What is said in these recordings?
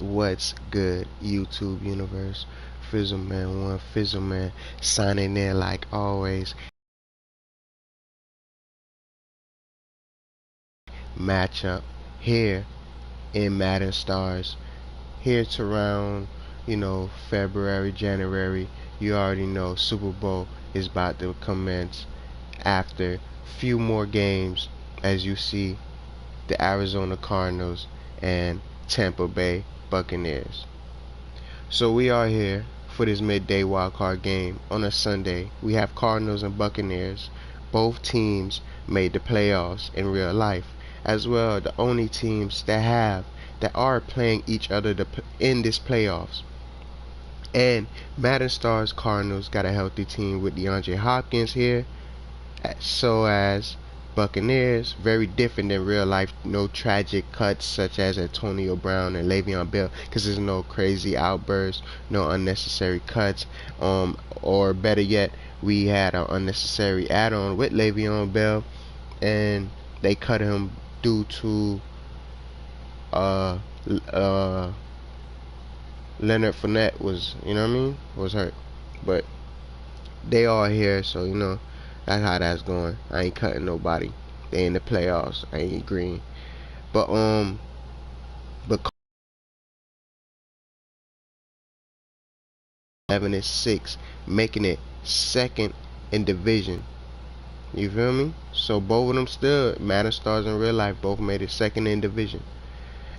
What's good, YouTube universe? Fizzleman1, Fizzleman signing in like always. Matchup here in Madden Stars. Here to around, February, January. You already know Super Bowl is about to commence after few more games, as you see the Arizona Cardinals and Tampa Bay Buccaneers. So we are here for this midday wildcard game on a Sunday. We have Cardinals and Buccaneers. Both teams made the playoffs in real life, as well the only teams that are playing each other in this playoffs. And Madden Stars Cardinals got a healthy team with DeAndre Hopkins here, so as Buccaneers, very different in real life. No tragic cuts such as Antonio Brown and Le'Veon Bell, because there's no crazy outbursts, no unnecessary cuts. Or better yet, we had an unnecessary add-on with Le'Veon Bell, and they cut him due to uh uh Leonard Fournette was hurt. But they all here, so that's how that's going. I ain't cutting nobody. They in the playoffs. I ain't agreeing. But but 11-6, making it second in division. You feel me? So both of them still Madden Stars in real life. Both made it second in division.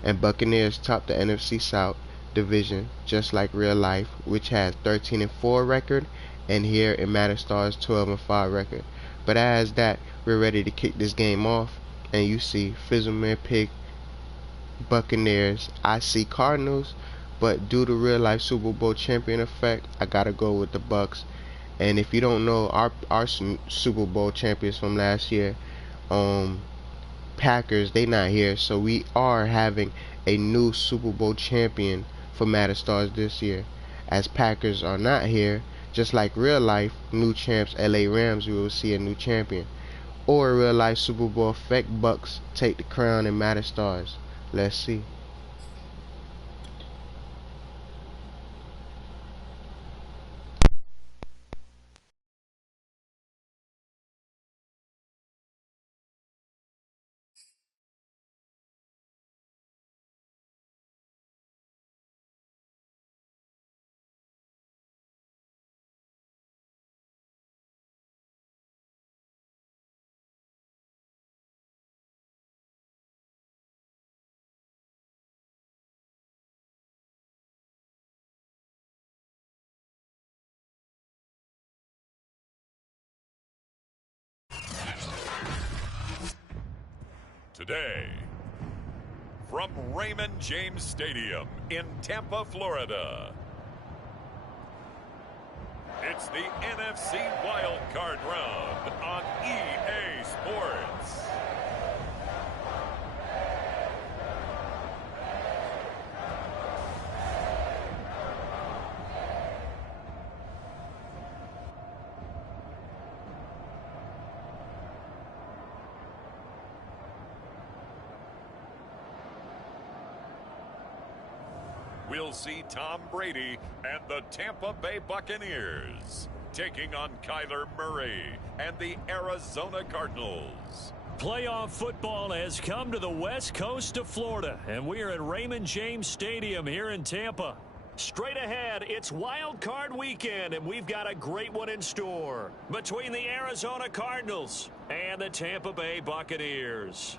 And Buccaneers top the NFC South division, just like real life, which has 13-4 record, and here in Madden Stars 12-5 record. But as that, we're ready to kick this game off, and you see Fizzleman pick Buccaneers. I see Cardinals, but due to real life Super Bowl champion effect, I gotta go with the Bucks. And if you don't know, our Super Bowl champions from last year, Packers, they not here, so we are having a new Super Bowl champion for Madden Stars this year. As Packers are not here, just like real life new champs LA Rams, we will see a new champion. Or real life Super Bowl effect Bucks take the crown in Madden Stars. Let's see. Today, from Raymond James Stadium in Tampa, Florida, it's the NFC Wildcard round on EA Sports. We'll see Tom Brady and the Tampa Bay Buccaneers taking on Kyler Murray and the Arizona Cardinals. Playoff football has come to the west coast of Florida, and we are at Raymond James Stadium here in Tampa. Straight ahead, it's Wild Card weekend, and we've got a great one in store between the Arizona Cardinals and the Tampa Bay Buccaneers.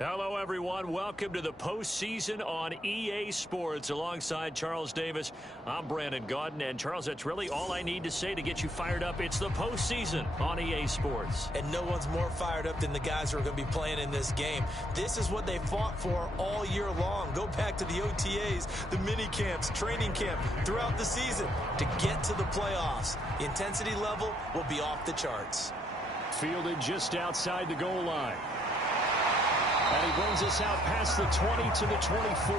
Hello, everyone. Welcome to the postseason on EA Sports. Alongside Charles Davis, I'm Brandon Gaudin. And, Charles, that's really all I need to say to get you fired up. It's the postseason on EA Sports. And no one's more fired up than the guys who are going to be playing in this game. This is what they fought for all year long. Go back to the OTAs, the mini camps, training camp, throughout the season to get to the playoffs. The intensity level will be off the charts. Fielded just outside the goal line. And he brings us out past the 20 to the 24.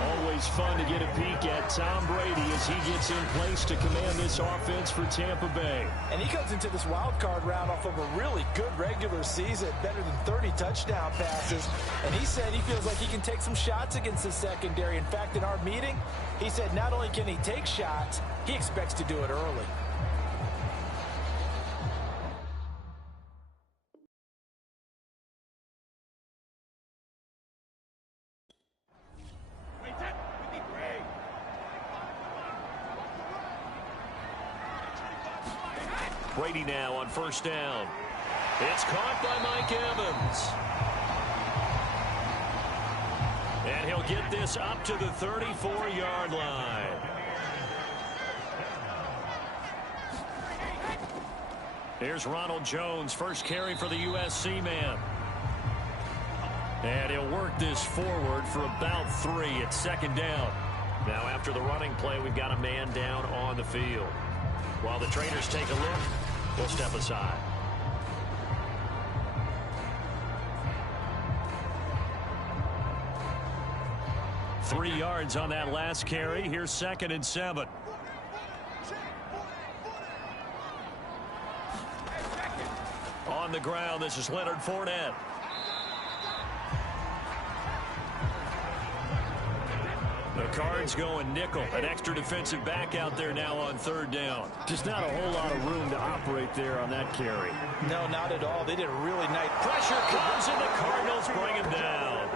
Always fun to get a peek at Tom Brady as he gets in place to command this offense for Tampa Bay. And he comes into this wild card round off of a really good regular season, better than 30 touchdown passes. And he said he feels like he can take some shots against the secondary. In fact, in our meeting, he said not only can he take shots, he expects to do it early. Brady now on first down. It's caught by Mike Evans. And he'll get this up to the 34-yard line. Here's Ronald Jones, first carry for the USC man. And he'll work this forward for about 3 at second down. Now after the running play, we've got a man down on the field. While the trainers take a look, we'll step aside. Three yards on that last carry. Here's 2nd and 7. On the ground, this is Leonard Fournette. The Cards going nickel. An extra defensive back out there now on 3rd down. Just not a whole lot of room to operate there on that carry. No, not at all. They did a really nice. Pressure comes and the Cardinals bring him down.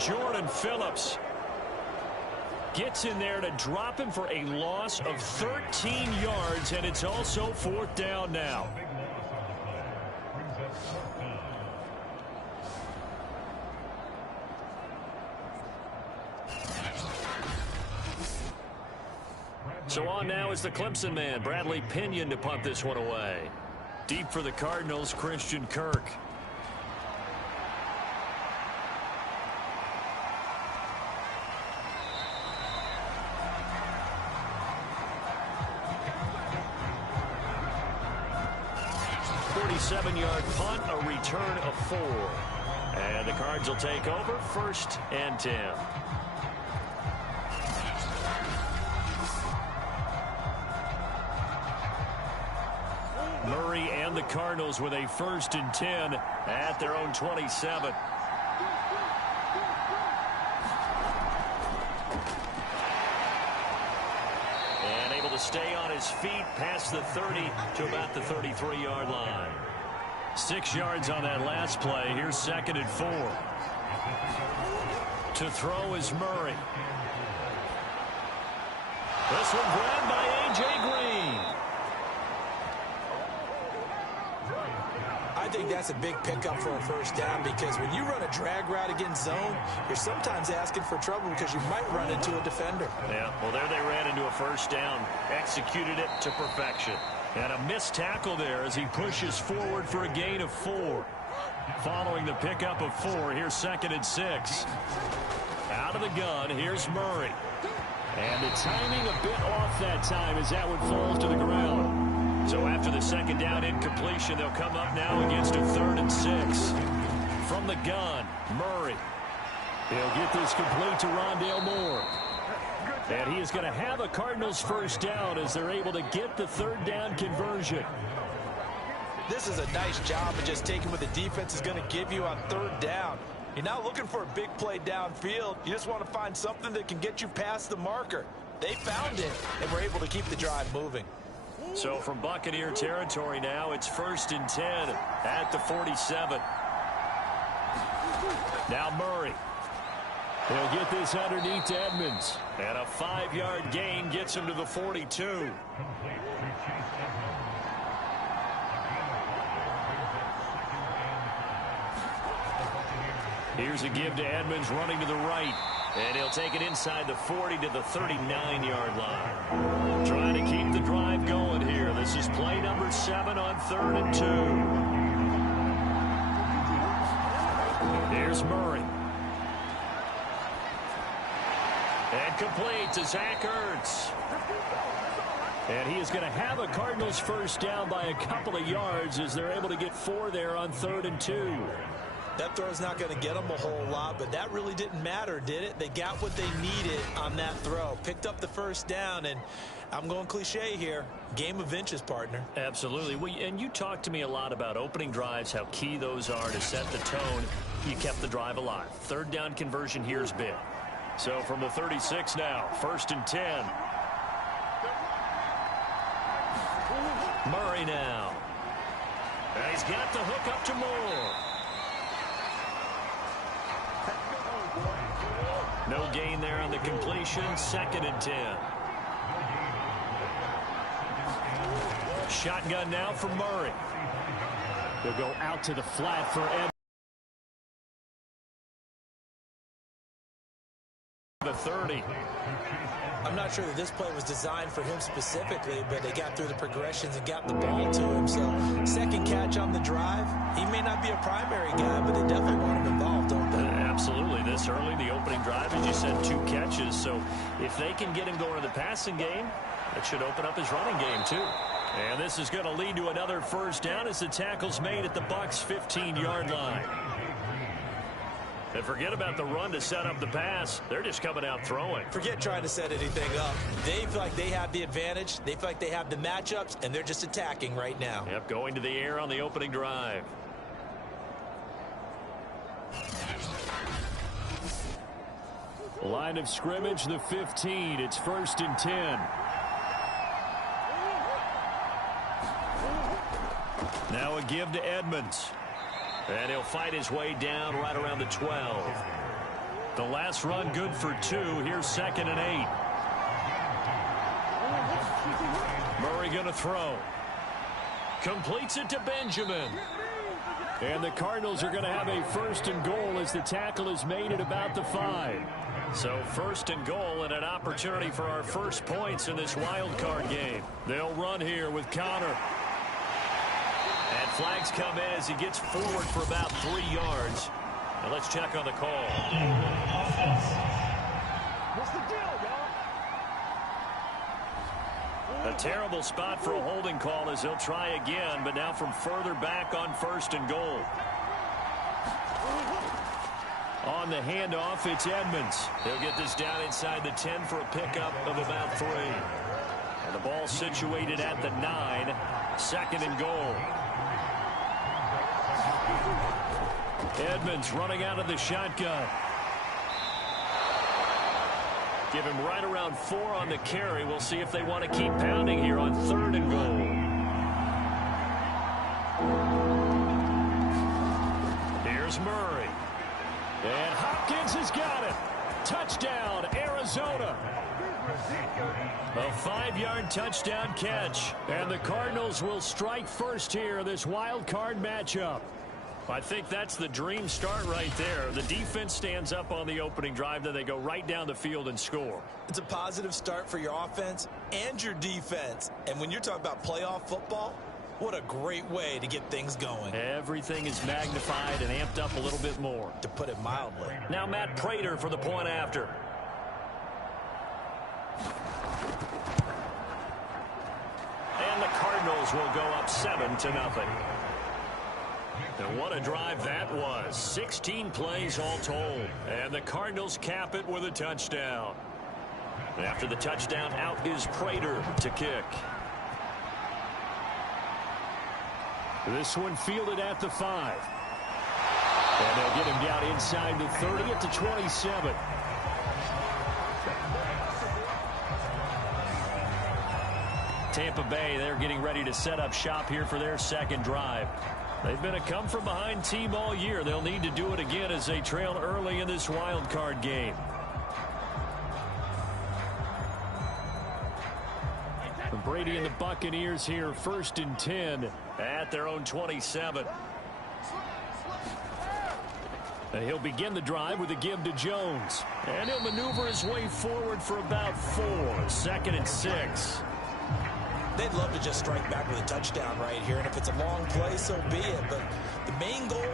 Jordan Phillips gets in there to drop him for a loss of 13 yards, and it's also 4th down now. So on now is the Clemson man, Bradley Pinion, to punt this one away. Deep for the Cardinals, Christian Kirk. Yard punt, a return of 4. And the Cards will take over 1st and 10. Murray and the Cardinals with a 1st and 10 at their own 27. And able to stay on his feet past the 30 to about the 33-yard line. 6 yards on that last play. Here's 2nd and 4. To throw is Murray. This one grabbed by A.J. Green. I think that's a big pickup for a 1st down, because when you run a drag route against zone, you're sometimes asking for trouble because you might run into a defender. Yeah, well, there they ran into a 1st down. Executed it to perfection. And a missed tackle there as he pushes forward for a gain of 4. Following the pickup of 4, here's 2nd and 6. Out of the gun, here's Murray. And the timing a bit off that time as that one falls to the ground. So after the 2nd down incompletion, they'll come up now against a 3rd and 6. From the gun, Murray. He'll get this complete to Rondale Moore. And he is going to have a Cardinals 1st down as they're able to get the 3rd down conversion. This is a nice job of just taking what the defense is going to give you on 3rd down. You're not looking for a big play downfield. You just want to find something that can get you past the marker. They found it and were able to keep the drive moving. So from Buccaneer territory now, it's 1st and 10 at the 47. Now Murray. He'll get this underneath to Edmonds. And a 5-yard gain gets him to the 42. Here's a give to Edmonds running to the right. And he'll take it inside the 40 to the 39-yard line. Trying to keep the drive going here. This is play number 7 on 3rd and 2. Here's Murray. And complete to Zach Ertz. And he is going to have a Cardinals 1st down by a couple of yards as they're able to get 4 there on 3rd and 2. That throw's not going to get them a whole lot, but that really didn't matter, did it? They got what they needed on that throw. Picked up the first down, and I'm going cliche here. Game of inches, partner. Absolutely. And you talked to me a lot about opening drives, how key those are to set the tone. You kept the drive alive. Third down conversion here is big. So from the 36 now, 1st and 10. Murray now. And he's got the hook up to Moore. No gain there on the completion. 2nd and 10. Shotgun now for Murray. They'll go out to the flat for Ed. The 30. I'm not sure that this play was designed for him specifically, but they got through the progressions and got the ball to him. So, second catch on the drive. He may not be a primary guy, but they definitely want him involved, don't they? Absolutely. This early, the opening drive, as you said, 2 catches. So, if they can get him going in the passing game, that should open up his running game, too. And this is going to lead to another first down as the tackle's made at the Bucs' 15-yard line. And forget about the run to set up the pass. They're just coming out throwing. Forget trying to set anything up. They feel like they have the advantage. They feel like they have the matchups, and they're just attacking right now. Yep, going to the air on the opening drive. Line of scrimmage, the 15. It's 1st and 10. Now a give to Edmonds. And he'll fight his way down right around the 12. The last run good for 2. Here's 2nd and 8. Murray going to throw. Completes it to Benjamin. And the Cardinals are going to have a 1st and goal as the tackle is made at about the 5. So 1st and goal and an opportunity for our first points in this wild card game. They'll run here with Connor. And flags come in as he gets forward for about 3 yards. And let's check on the call. What's the deal, y'all? A terrible spot for a holding call as he'll try again, but now from further back on 1st and goal. On the handoff, it's Edmonds. He'll get this down inside the 10 for a pickup of about 3. And the ball situated at the 9. 2nd and goal. Edmonds running out of the shotgun. Give him right around 4 on the carry. We'll see if they want to keep pounding here on 3rd and goal. Here's Murray. And Hopkins has got it. Touchdown, Arizona. A 5-yard touchdown catch. And the Cardinals will strike first here in this wild card matchup. I think that's the dream start right there. The defense stands up on the opening drive, then they go right down the field and score. It's a positive start for your offense and your defense. And when you're talking about playoff football, what a great way to get things going. Everything is magnified and amped up a little bit more. To put it mildly. Now Matt Prater for the point after. And the Cardinals will go up 7-0. And what a drive that was. 16 plays all told. And the Cardinals cap it with a touchdown. After the touchdown, out is Prater to kick. This one fielded at the 5. And they'll get him down inside the 30 at the 27. Tampa Bay, they're getting ready to set up shop here for their second drive. They've been a come-from-behind team all year. They'll need to do it again as they trail early in this wild card game. Brady and the Buccaneers here, 1st and 10 at their own 27. And he'll begin the drive with a give to Jones. And he'll maneuver his way forward for about 4. 2nd and 6. They'd love to just strike back with a touchdown right here. And if it's a long play, so be it. But the main goal,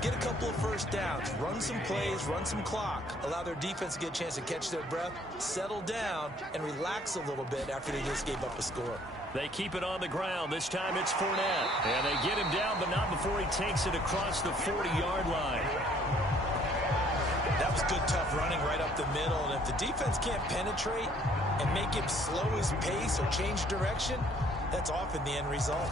get a couple of first downs, run some plays, run some clock, allow their defense to get a chance to catch their breath, settle down, and relax a little bit after they just gave up a score. They keep it on the ground. This time it's Fournette. And they get him down, but not before he takes it across the 40-yard line. That was good, tough running right up the middle. And if the defense can't penetrate and make him slow his pace or change direction, that's often the end result.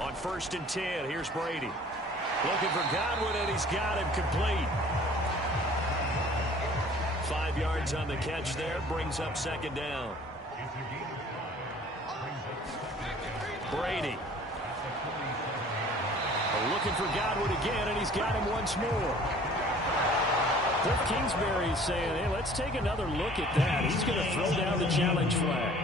On 1st and 10, here's Brady. Looking for Godwin, and he's got him complete. 5 yards on the catch there, brings up 2nd down. Brady. Looking for Godwin again, and he's got him once more. Cliff Kingsbury is saying, hey, let's take another look at that. He's going to throw down the challenge flag.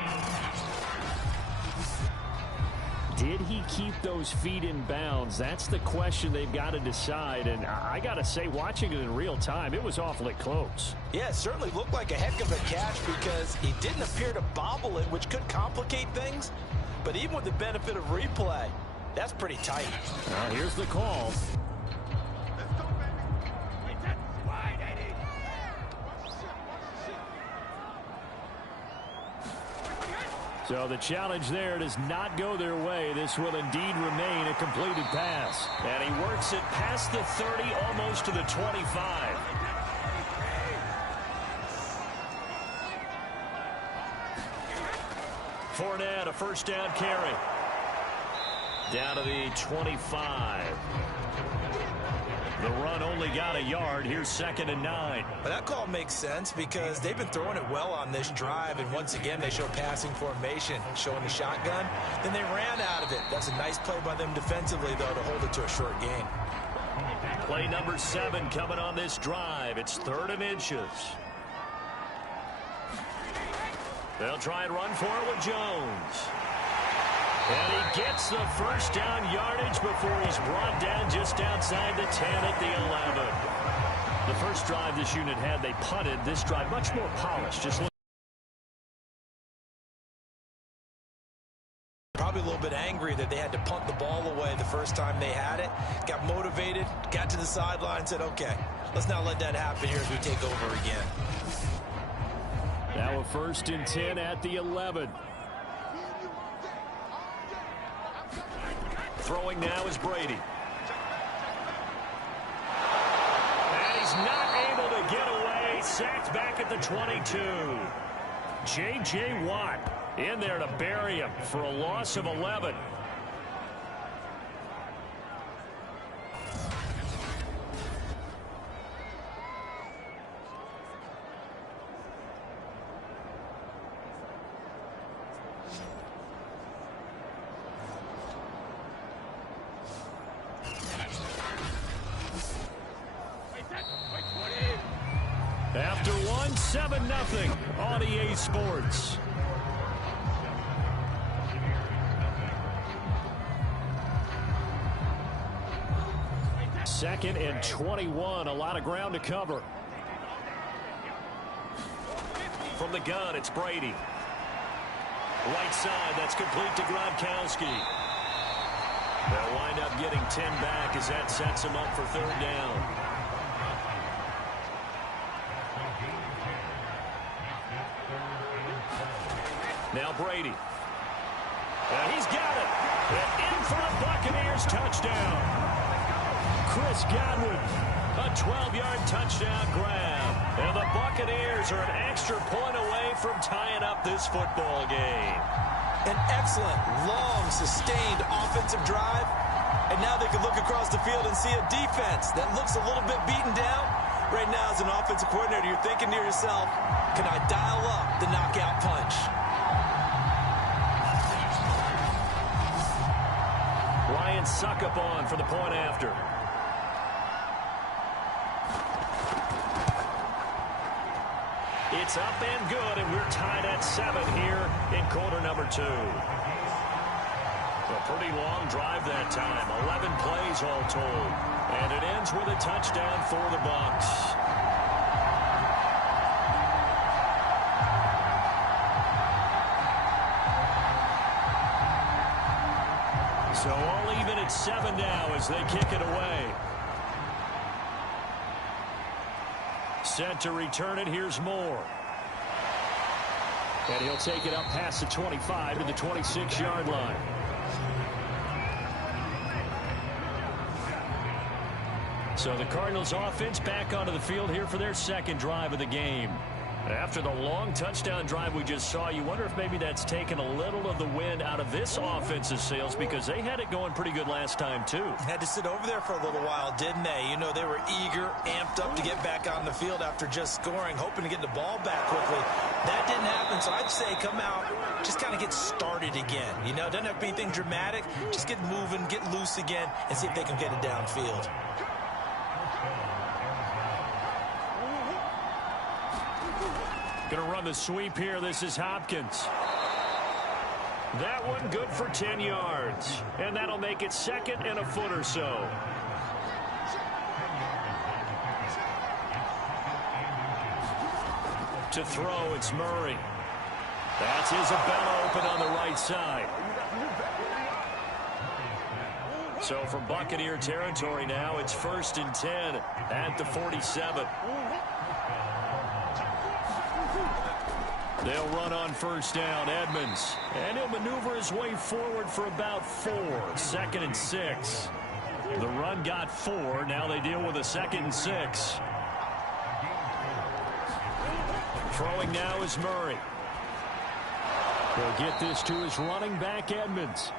Did he keep those feet in bounds? That's the question they've got to decide. And I got to say, watching it in real time, it was awfully close. Yeah, it certainly looked like a heck of a catch because he didn't appear to bobble it, which could complicate things. But even with the benefit of replay, that's pretty tight. Well, here's the call. So the challenge there does not go their way. This will indeed remain a completed pass. And he works it past the 30, almost to the 25. Fournette, a 1st down carry. Down to the 25. The run only got a yard. Here's 2nd and 9. But that call makes sense because they've been throwing it well on this drive, and once again they show passing formation, showing the shotgun. Then they ran out of it. That's a nice play by them defensively, though, to hold it to a short gain. Play number 7 coming on this drive. It's 3rd and inches. They'll try and run for it with Jones. And he gets the 1st down yardage before he's brought down just outside the 10 at the 11. The first drive this unit had, they punted. This drive, much more polished. Just look. Probably a little bit angry that they had to punt the ball away the first time they had it. Got motivated, got to the sideline, said, okay, let's not let that happen here as we take over again. Now a 1st and 10 at the 11. Throwing now is Brady. And he's not able to get away. Sacked back at the 22. J.J. Watt in there to bury him for a loss of 11. After one, 7-0 on EA Sports. Second and 21, a lot of ground to cover. From the gun, it's Brady. Right side, that's complete to Gronkowski. They'll wind up getting 10 back as that sets him up for 3rd down. Now Brady. And he's got it. And in for a Buccaneers touchdown. Chris Godwin, a 12-yard touchdown grab. And the Buccaneers are an extra point away from tying up this football game. An excellent, long, sustained offensive drive. And now they can look across the field and see a defense that looks a little bit beaten down. Right now, as an offensive coordinator, you're thinking to yourself, can I dial up the knockout punch? Ryan Suckup on for the point after. It's up and good, and we're tied at 7 here in quarter number 2. A pretty long drive that time, 11 plays all told. And it ends with a touchdown for the Bucs. So all even at 7 now as they kick it away. Set to return it. Here's Moore. And he'll take it up past the 25 to the 26-yard line. So the Cardinals offense back onto the field here for their second drive of the game. After the long touchdown drive we just saw, you wonder if maybe that's taken a little of the wind out of this offense's sails, because they had it going pretty good last time too. Had to sit over there for a little while, didn't they? You know, they were eager, amped up to get back on the field after just scoring, hoping to get the ball back quickly. That didn't happen, so I'd say come out, just kind of get started again. You know, doesn't have to be anything dramatic. Just get moving, get loose again, and see if they can get it downfield. Going to run the sweep here. This is Hopkins. That one good for 10 yards. And that'll make it second and a foot or so. To throw, it's Murray. That's Isabella open on the right side. So from Buccaneer territory now, it's 1st and 10 at the 47. They'll run on first down. Edmonds. And he'll maneuver his way forward for about 4. 2nd and 6. The run got 4. Now they deal with a 2nd and 6. Throwing now is Murray. He'll get this to his running back, Edmonds.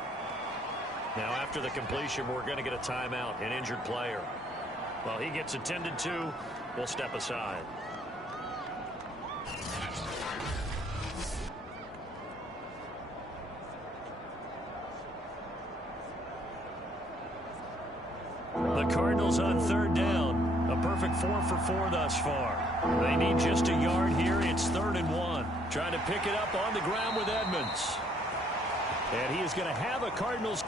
Now after the completion, we're going to get a timeout, an injured player. While he gets attended to, we'll step aside. The Cardinals on 3rd down. A perfect 4 for 4 thus far. They need just a yard here. It's 3rd and 1. Trying to pick it up on the ground with Edmonds. And he is going to have a Cardinals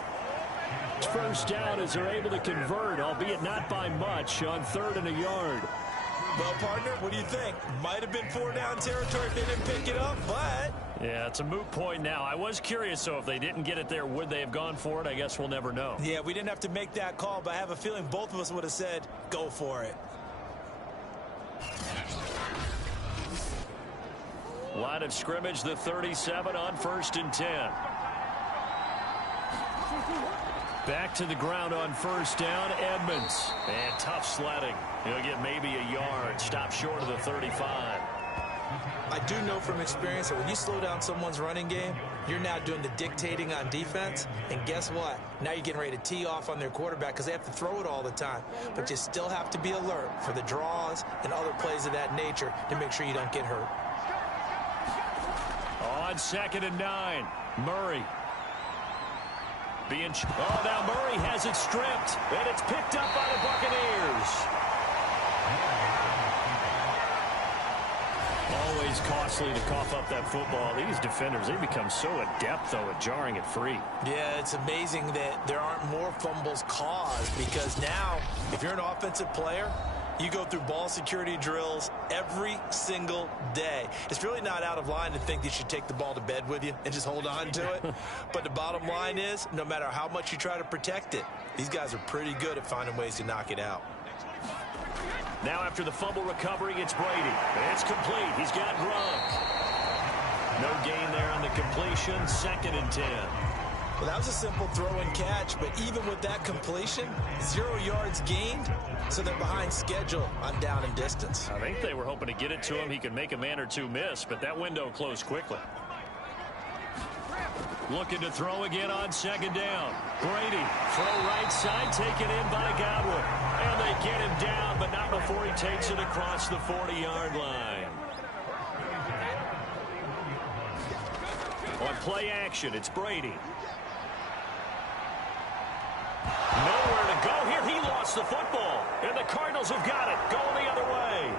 first down as they're able to convert, albeit not by much, on 3rd and a yard. Well, partner, what do you think? Might have been 4-down territory if they didn't pick it up, but... Yeah, it's a moot point now. I was curious, so if they didn't get it there, would they have gone for it? I guess we'll never know. Yeah, we didn't have to make that call, but I have a feeling both of us would have said, go for it. Line of scrimmage, the 37 on 1st and 10. Back to the ground on first down, Edmonds. And tough sledding. He'll get maybe a yard. Stop short of the 35. I do know from experience that when you slow down someone's running game, you're now doing the dictating on defense. And guess what? Now you're getting ready to tee off on their quarterback because they have to throw it all the time. But you still have to be alert for the draws and other plays of that nature to make sure you don't get hurt. On 2nd and 9, Murray. Now Murray has it stripped, and it's picked up by the Buccaneers. Always costly to cough up that football. These defenders, they become so adept, though, at jarring it free. Yeah, it's amazing that there aren't more fumbles caused, because now, if you're an offensive player, you go through ball security drills every single day. It's really not out of line to think you should take the ball to bed with you and just hold on to it. But the bottom line is, no matter how much you try to protect it, these guys are pretty good at finding ways to knock it out. Now after the fumble recovery, it's Brady. It's complete. He's got Gronk. No gain there on the completion. 2nd and 10. Well, that was a simple throw and catch, but even with that completion, 0 yards gained, so they're behind schedule on down and distance. I think they were hoping to get it to him. He could make a man or two miss, but that window closed quickly. Looking to throw again on 2nd down. Brady, throw right side, taken in by Godwin. And they get him down, but not before he takes it across the 40-yard line. On play action, it's Brady. Nowhere to go here. He lost the football. And the Cardinals have got it. Going the other way.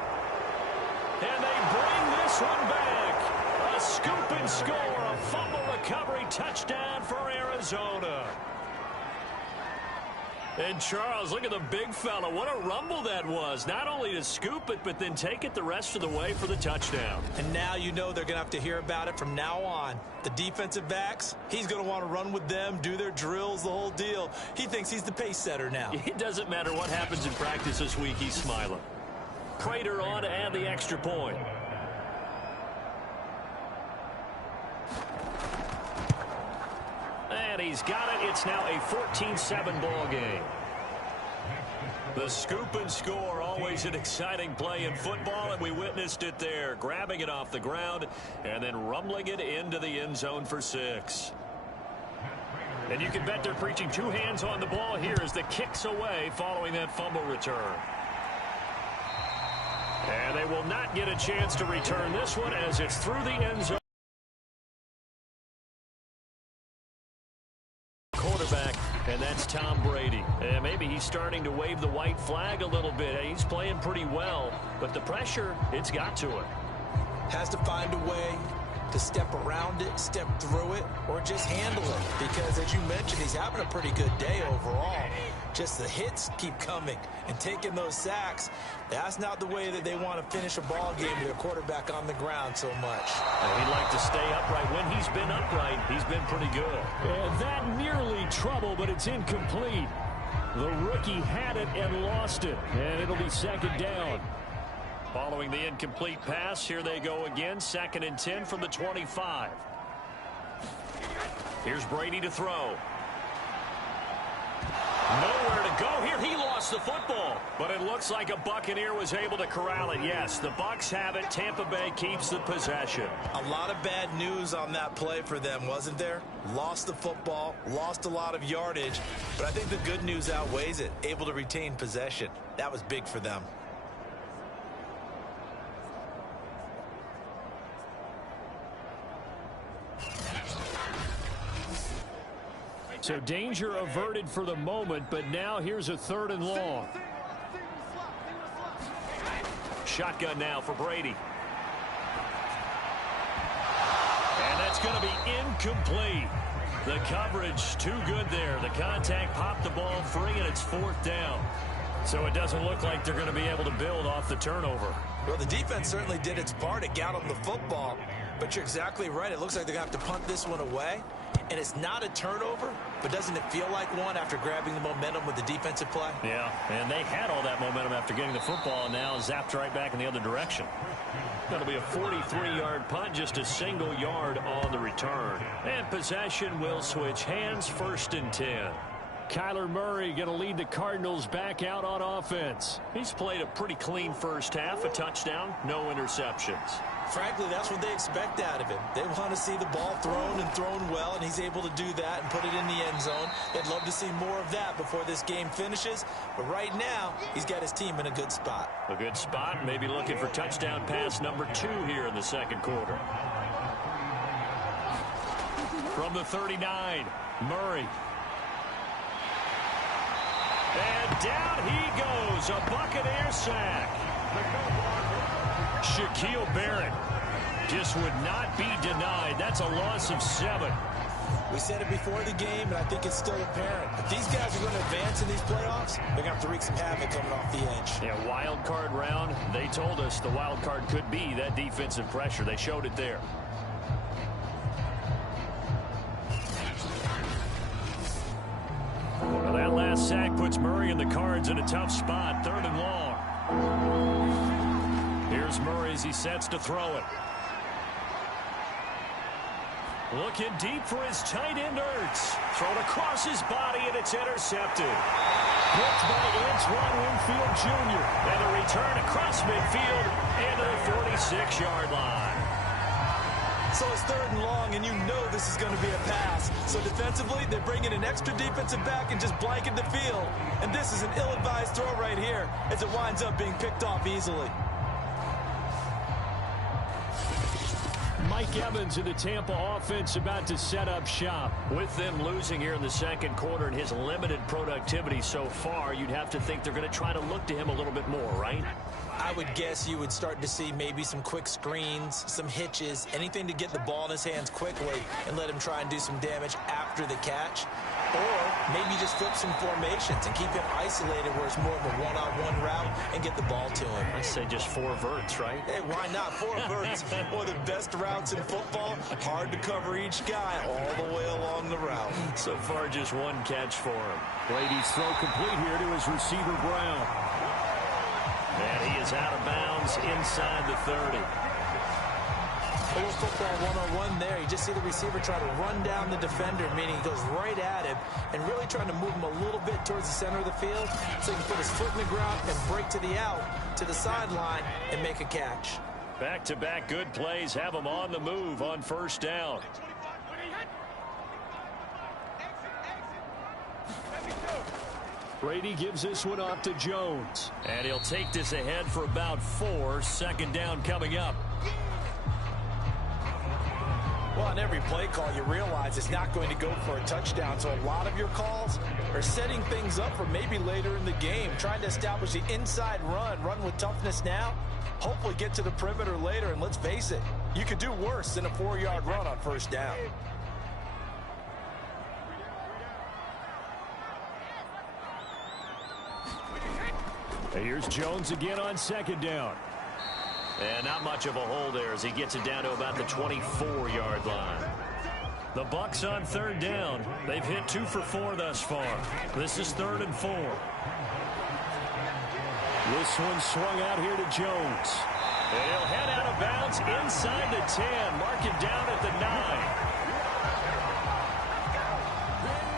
And they bring this one back. A scoop and score. A fumble recovery touchdown for Arizona. And Charles, look at the big fella. What a rumble that was. Not only to scoop it, but then take it the rest of the way for the touchdown. And now you know they're going to have to hear about it from now on. The defensive backs, he's going to want to run with them, do their drills, the whole deal. He thinks he's the pace setter now. It doesn't matter what happens in practice this week, he's smiling. Prater on to add the extra point. And he's got it. It's now a 14-7 ball game. The scoop and score, always an exciting play in football, and we witnessed it there, grabbing it off the ground and then rumbling it into the end zone for 6. And you can bet they're preaching 2 hands on the ball here as the kick's away following that fumble return. And they will not get a chance to return this one as it's through the end zone. Quarterback, and that's Tom Brady. And maybe he's starting to wave the white flag a little bit. He's playing pretty well, but the pressure, it's got to it. Has to find a way to step around it, step through it, or just handle it. Because, as you mentioned, he's having a pretty good day overall. Just the hits keep coming and taking those sacks. That's not the way that they want to finish a ball game with their quarterback on the ground so much. And he'd like to stay upright. When he's been upright, he's been pretty good. And that nearly trouble, but it's incomplete. The rookie had it and lost it, and it'll be 2nd down. Following the incomplete pass, here they go again. 2nd and 10 from the 25. Here's Brady to throw. Nowhere to go here. He lost the football, but it looks like a Buccaneer was able to corral it. Yes, the Bucs have it. Tampa Bay keeps the possession. A lot of bad news on that play for them, wasn't there? Lost the football, lost a lot of yardage, but I think the good news outweighs it. Able to retain possession. That was big for them. So danger averted for the moment, but now here's a 3rd and long. Shotgun now for Brady. And that's going to be incomplete. The coverage too good there. The contact popped the ball free, and it's 4th down. So it doesn't look like they're going to be able to build off the turnover. Well, the defense certainly did its part to get them the football. But you're exactly right. It looks like they're going to have to punt this one away. And it's not a turnover, but doesn't it feel like one after grabbing the momentum with the defensive play? Yeah, and they had all that momentum after getting the football, and now zapped right back in the other direction. That'll be a 43-yard punt, just a single yard on the return. And possession will switch hands, 1st and 10. Kyler Murray going to lead the Cardinals back out on offense. He's played a pretty clean first half, a touchdown, no interceptions. Frankly, that's what they expect out of him. They want to see the ball thrown and thrown well, and he's able to do that and put it in the end zone. They'd love to see more of that before this game finishes. But right now, he's got his team in a good spot. A good spot, maybe looking for touchdown pass number 2 here in the 2nd quarter. From the 39, Murray. And down he goes, a Buccaneer sack. Shaquille Barrett just would not be denied. That's a loss of 7. We said it before the game, and I think it's still apparent. If these guys are going to advance in these playoffs, they're going to have to wreak some havoc coming off the edge. Yeah, wild card round. They told us the wild card could be that defensive pressure. They showed it there. Well, that last sack puts Murray and the Cards in a tough spot. 3rd and long. Here's Murray as he sets to throw it. Looking deep for his tight end, Ertz. Thrown across his body, and it's intercepted. Picked by Antoine Winfield Jr. And a return across midfield into the 46-yard line. So it's 3rd and long, and you know this is going to be a pass. So defensively, they bring in an extra defensive back and just blanket the field. And this is an ill-advised throw right here as it winds up being picked off easily. Mike Evans in the Tampa offense about to set up shop. With them losing here in the 2nd quarter and his limited productivity so far, you'd have to think they're going to try to look to him a little bit more, right? I would guess you would start to see maybe some quick screens, some hitches, anything to get the ball in his hands quickly and let him try and do some damage after the catch. Or maybe just flip some formations and keep him isolated where it's more of a one-on-one route and get the ball to him. I'd say just 4 verts, right? Hey, why not? 4 verts, one of the best routes in football. Hard to cover each guy all the way along the route. So far, just 1 catch for him. Brady's throw complete here to his receiver, Brown. And he is out of bounds inside the 30. A little football one-on-one there. You just see the receiver try to run down the defender, meaning he goes right at him and really trying to move him a little bit towards the center of the field so he can put his foot in the ground and break to the out, to the sideline, and make a catch. Back-to-back good plays have him on the move on first down. Brady gives this one off to Jones. And he'll take this ahead for about 4. Second down coming up. Well, on every play call, you realize it's not going to go for a touchdown. So a lot of your calls are setting things up for maybe later in the game, trying to establish the inside run with toughness now, hopefully get to the perimeter later. And let's face it, you could do worse than a 4-yard run on first down. And here's Jones again on second down. And not much of a hole there as he gets it down to about the 24-yard line. The Bucs on third down. They've hit 2 for 4 thus far. This is 3rd and 4. This one swung out here to Jones. And he'll head out of bounds inside the 10. Mark him down at the 9.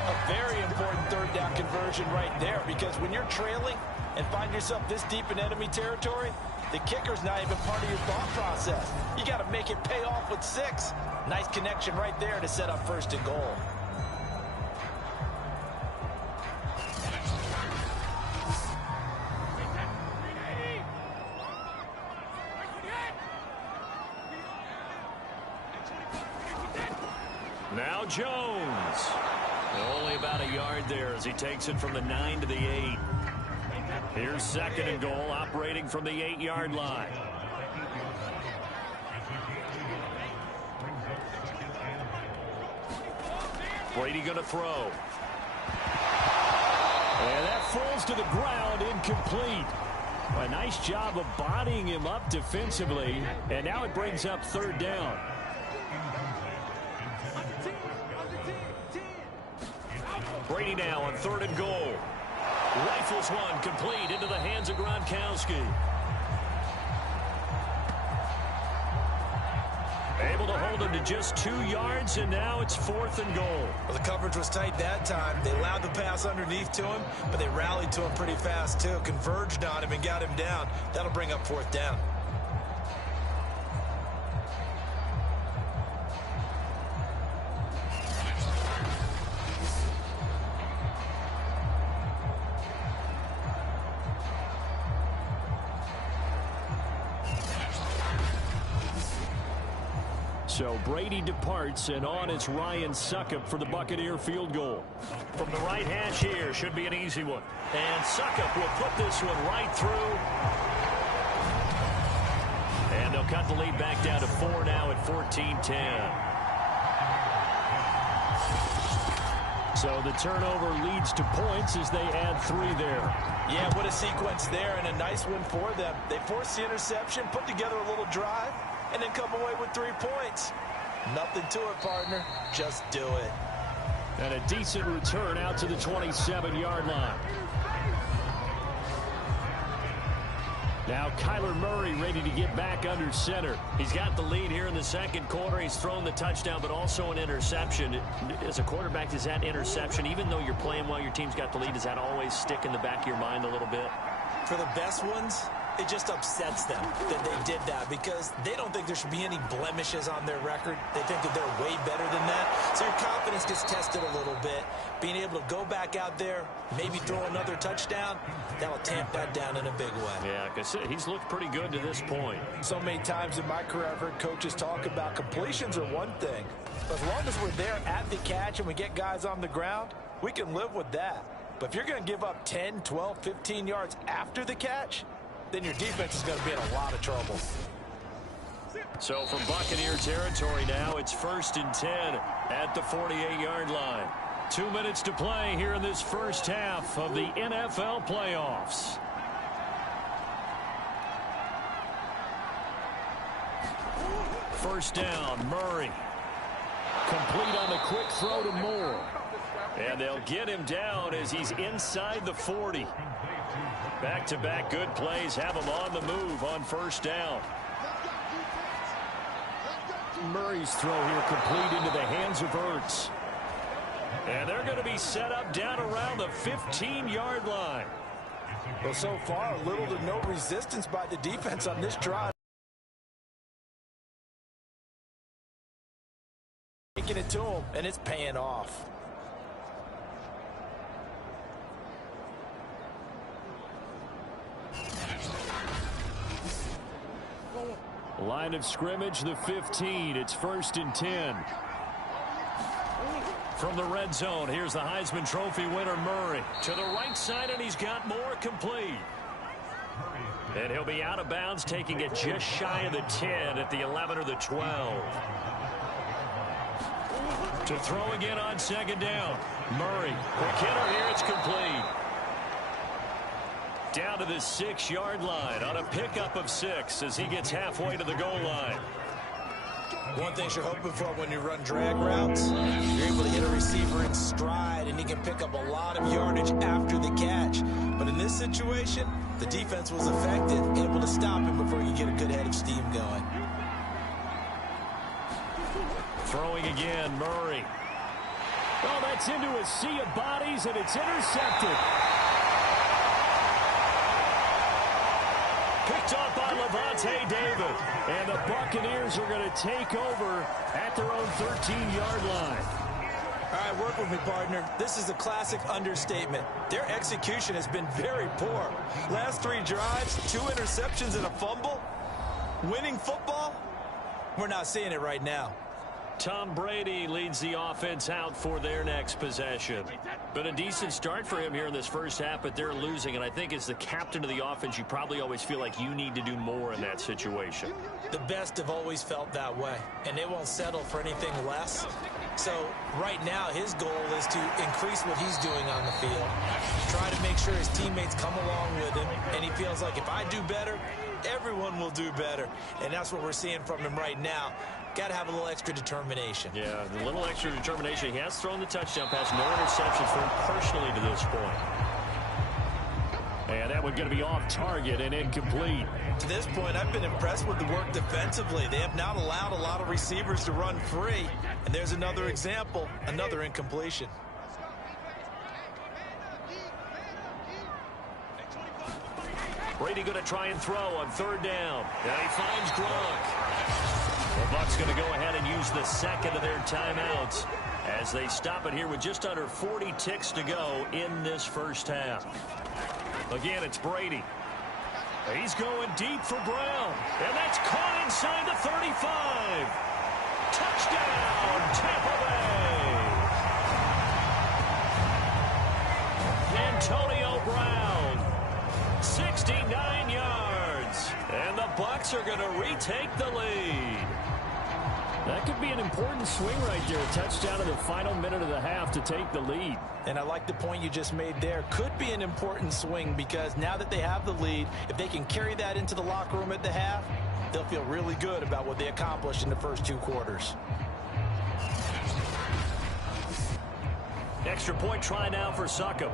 A very important third down conversion right there, because when you're trailing and find yourself this deep in enemy territory, the kicker's not even part of your thought process. You got to make it pay off with 6. Nice connection right there to set up 1st and goal. Now Jones. Only about a yard there as he takes it from the 9 to the 8. Here's 2nd and goal, operating from the 8-yard line. Brady going to throw. And that falls to the ground, incomplete. A nice job of bodying him up defensively, and now it brings up 3rd down. Brady now on 3rd and goal. Rifles one complete into the hands of Gronkowski. Able to hold him to just 2 yards, and now it's 4th and goal. Well, the coverage was tight that time. They allowed the pass underneath to him, but they rallied to him pretty fast, too. Converged on him and got him down. That'll bring up 4th down. So Brady departs, and on it's Ryan Succop for the Buccaneer field goal. From the right hash here, should be an easy one. And Succop will put this one right through. And they'll cut the lead back down to 4 now at 14-10. So the turnover leads to points as they add 3 there. Yeah, what a sequence there, and a nice one for them. They forced the interception, put together a little drive, and then come away with 3 points. Nothing to it, partner. Just do it. And a decent return out to the 27-yard line. Now Kyler Murray ready to get back under center. He's got the lead here in the 2nd quarter. He's thrown the touchdown, but also an interception. As a quarterback, does that interception, even though you're playing while your team's got the lead, does that always stick in the back of your mind a little bit? For the best ones, it just upsets them that they did that, because they don't think there should be any blemishes on their record. They think that they're way better than that. So your confidence gets tested a little bit. Being able to go back out there, maybe throw another touchdown, that'll tamp that down in a big way. Yeah, because he's looked pretty good to this point. So many times in my career, I've heard coaches talk about completions are one thing. But as long as we're there at the catch and we get guys on the ground, we can live with that. But if you're going to give up 10, 12, 15 yards after the catch, then your defense is going to be in a lot of trouble. So from Buccaneer territory now, it's 1st and 10 at the 48-yard line. 2 minutes to play here in this first half of the NFL playoffs. First down, Murray. Complete on the quick throw to Moore. And they'll get him down as he's inside the 40. Back-to-back good plays have him on the move on first down. Murray's throw here complete into the hands of Ertz. And they're going to be set up down around the 15-yard line. Well, so far, little to no resistance by the defense on this drive. Taking it to him, and it's paying off. Line of scrimmage, the 15. It's 1st and 10. From the red zone, here's the Heisman Trophy winner, Murray. To the right side, and he's got more complete. And he'll be out of bounds, taking it just shy of the 10 at the 11 or the 12. To throw again on second down. Murray, quick hitter here, it's complete. Down to the 6-yard line on a pickup of 6 as he gets halfway to the goal line. One thing you're hoping for when you run drag routes, you're able to hit a receiver in stride, and he can pick up a lot of yardage after the catch. But in this situation, the defense was effective, able to stop him before you get a good head of steam going. Throwing again, Murray. Oh, that's into a sea of bodies, and it's intercepted. Picked off by Levante David. And the Buccaneers are going to take over at their own 13-yard line. All right, work with me, partner. This is a classic understatement. Their execution has been very poor. Last 3 drives, 2 interceptions and a fumble. Winning football? We're not seeing it right now. Tom Brady leads the offense out for their next possession. But a decent start for him here in this first half, but they're losing. And I think as the captain of the offense, you probably always feel like you need to do more in that situation. The best have always felt that way, and they won't settle for anything less. So right now, his goal is to increase what he's doing on the field, try to make sure his teammates come along with him, and he feels like if I do better, everyone will do better. And that's what we're seeing from him right now. Got to have a little extra determination. Yeah, a little extra determination. He has thrown the touchdown pass, no interceptions for him personally to this point. And that one going to be off target and incomplete. To this point, I've been impressed with the work defensively. They have not allowed a lot of receivers to run free. And there's another example, another incompletion. Brady going to try and throw on 3rd down. And he finds Gronk. The Bucs going to go ahead and use the second of their timeouts as they stop it here with just under 40 ticks to go in this first half. Again, it's Brady. He's going deep for Brown. And that's caught inside the 35. Touchdown, Tampa Bay. Antonio Brown, 69 yards. And the Bucs are going to retake the lead. That could be an important swing right there. A touchdown in the final minute of the half to take the lead. And I like the point you just made there. Could be an important swing because now that they have the lead, if they can carry that into the locker room at the half, they'll feel really good about what they accomplished in the first 2 quarters. Extra point try now for Succop.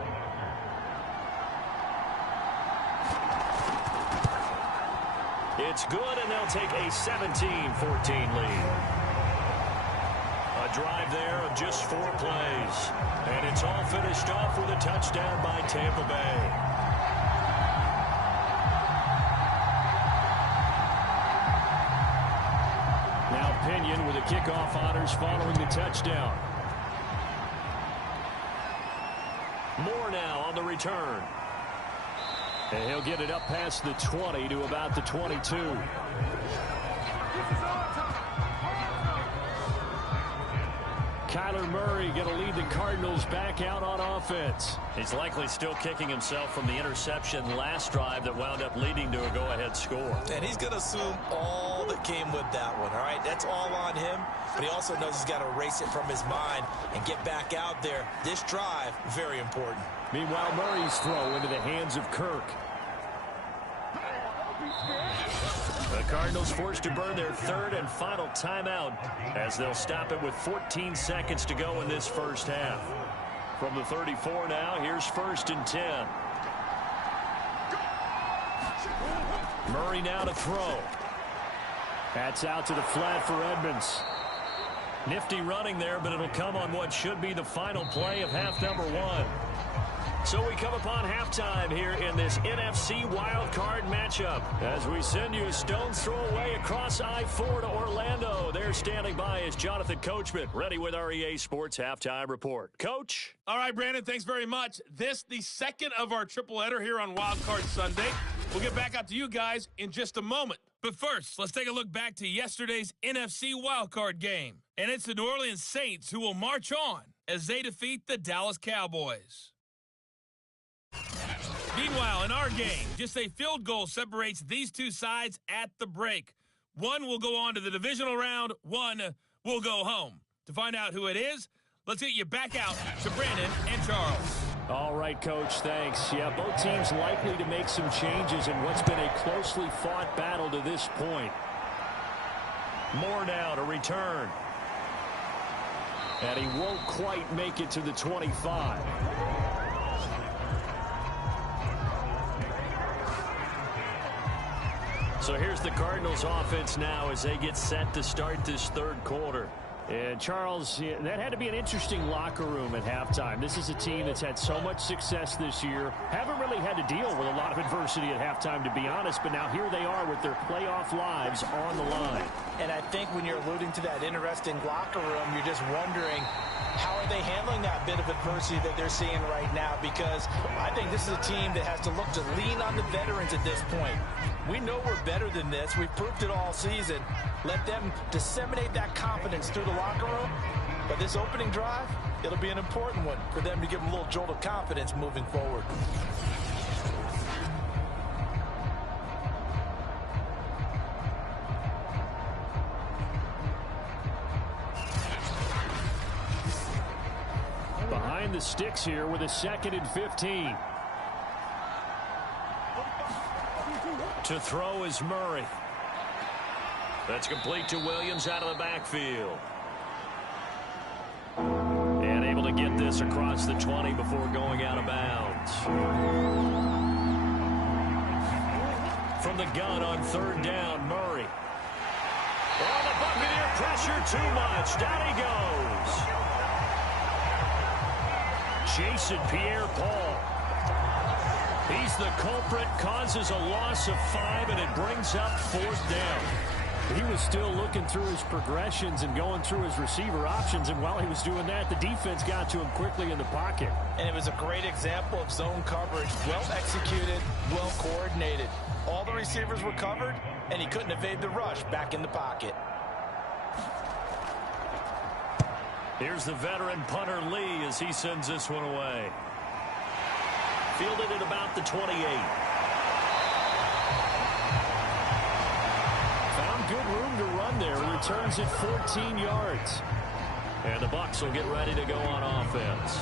It's good, and they'll take a 17-14 lead. A drive there of just 4 plays. And it's all finished off with a touchdown by Tampa Bay. Now Pinion with the kickoff honors following the touchdown. Moore now on the return. And he'll get it up past the 20 to about the 22. Kyler Murray going to lead the Cardinals back out on offense. He's likely still kicking himself from the interception last drive that wound up leading to a go-ahead score. And he's going to assume all that came with that one, all right? That's all on him, but he also knows he's got to erase it from his mind and get back out there. This drive, very important. Meanwhile, Murray's throw into the hands of Kirk. The Cardinals forced to burn their third and final timeout as they'll stop it with 14 seconds to go in this first half. From the 34 now, here's 1st and 10. Murray now to throw. That's out to the flat for Edmonds. Nifty running there, but it'll come on what should be the final play of half number 1. So we come upon halftime here in this NFC wildcard matchup as we send you a stone's throw away across I-4 to Orlando. There standing by is Jonathan Coachman, ready with our EA Sports Halftime Report. Coach? All right, Brandon, thanks very much. This, the second of our triple header here on Wildcard Sunday. We'll get back out to you guys in just a moment. But first, let's take a look back to yesterday's NFC wildcard game. And it's the New Orleans Saints who will march on as they defeat the Dallas Cowboys. Meanwhile, in our game, just a field goal separates these two sides at the break. One will go on to the divisional round, one will go home. To find out who it is, let's get you back out to Brandon and Charles. All right, Coach, thanks. Yeah, both teams likely to make some changes in what's been a closely fought battle to this point. Moore now to return. And he won't quite make it to the 25. So here's the Cardinals offense now as they get set to start this third quarter. And Charles, that had to be an interesting locker room at halftime. This is a team that's had so much success this year. Haven't really had to deal with a lot of adversity at halftime, to be honest. But now here they are with their playoff lives on the line. And I think when you're alluding to that interesting locker room, you're just wondering, how are they handling that bit of adversity that they're seeing right now? Because I think this is a team that has to look to lean on the veterans at this point. We know we're better than this. We've proved it all season. Let them disseminate that confidence through the locker room. But this opening drive, it'll be an important one for them to give them a little jolt of confidence moving forward. Behind the sticks here with a 2nd and 15. To throw is Murray. That's complete to Williams out of the backfield. And able to get this across the 20 before going out of bounds. From the gun on 3rd down, Murray. Oh, the Buccaneer pressure too much. Down he goes. Jason Pierre-Paul. He's the culprit, causes a loss of 5, and it brings up 4th down. He was still looking through his progressions and going through his receiver options, and while he was doing that, the defense got to him quickly in the pocket. And it was a great example of zone coverage. Well executed, well coordinated. All the receivers were covered, and he couldn't evade the rush back in the pocket. Here's the veteran punter Lee as he sends this one away. Fielded at about the 28. Found good room to run there. Returns it 14 yards. And the Bucs will get ready to go on offense.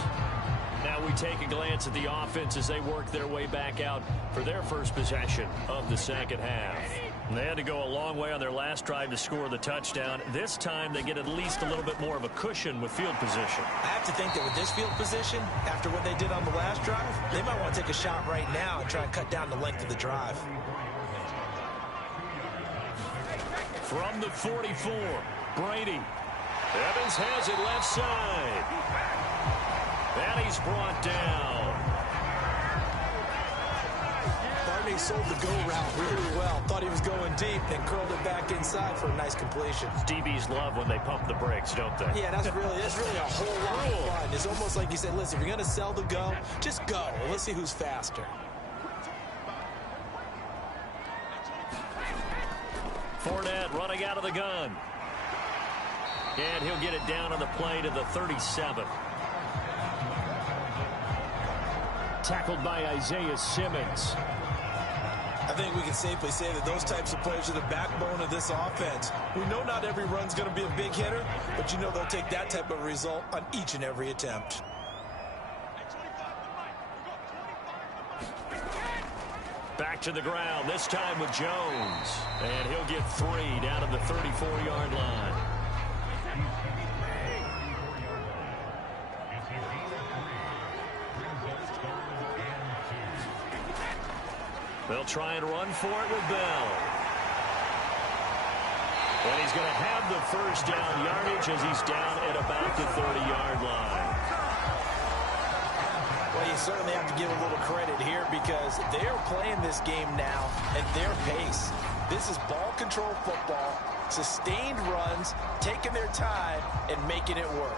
Now we take a glance at the offense as they work their way back out for their first possession of the second half. And they had to go a long way on their last drive to score the touchdown. This time they get at least a little bit more of a cushion with field position. I have to think that with this field position, after what they did on the last drive, they might want to take a shot right now and try and cut down the length of the drive. From the 44, Brady. Evans has it left side. And he's brought down. Barney sold the go route really well. Thought he was going deep and curled it back inside for a nice completion. DBs love when they pump the brakes, don't they? Yeah, that's really a whole lot of fun. It's almost like you said, listen, if you're going to sell the go, just go. Let's see who's faster. Fournette running out of the gun. And he'll get it down on the play to the 37. Tackled by Isaiah Simmons. I think we can safely say that those types of players are the backbone of this offense. We know not every run's going to be a big hitter, but you know they'll take that type of result on each and every attempt. Back to the ground, this time with Jones. And he'll get 3 down at the 34-yard line. They'll try and run for it with Bell. And he's going to have the first down yardage as he's down at about the 30-yard line. Well, you certainly have to give a little credit here because they're playing this game now at their pace. This is ball control football, sustained runs, taking their time, and making it work.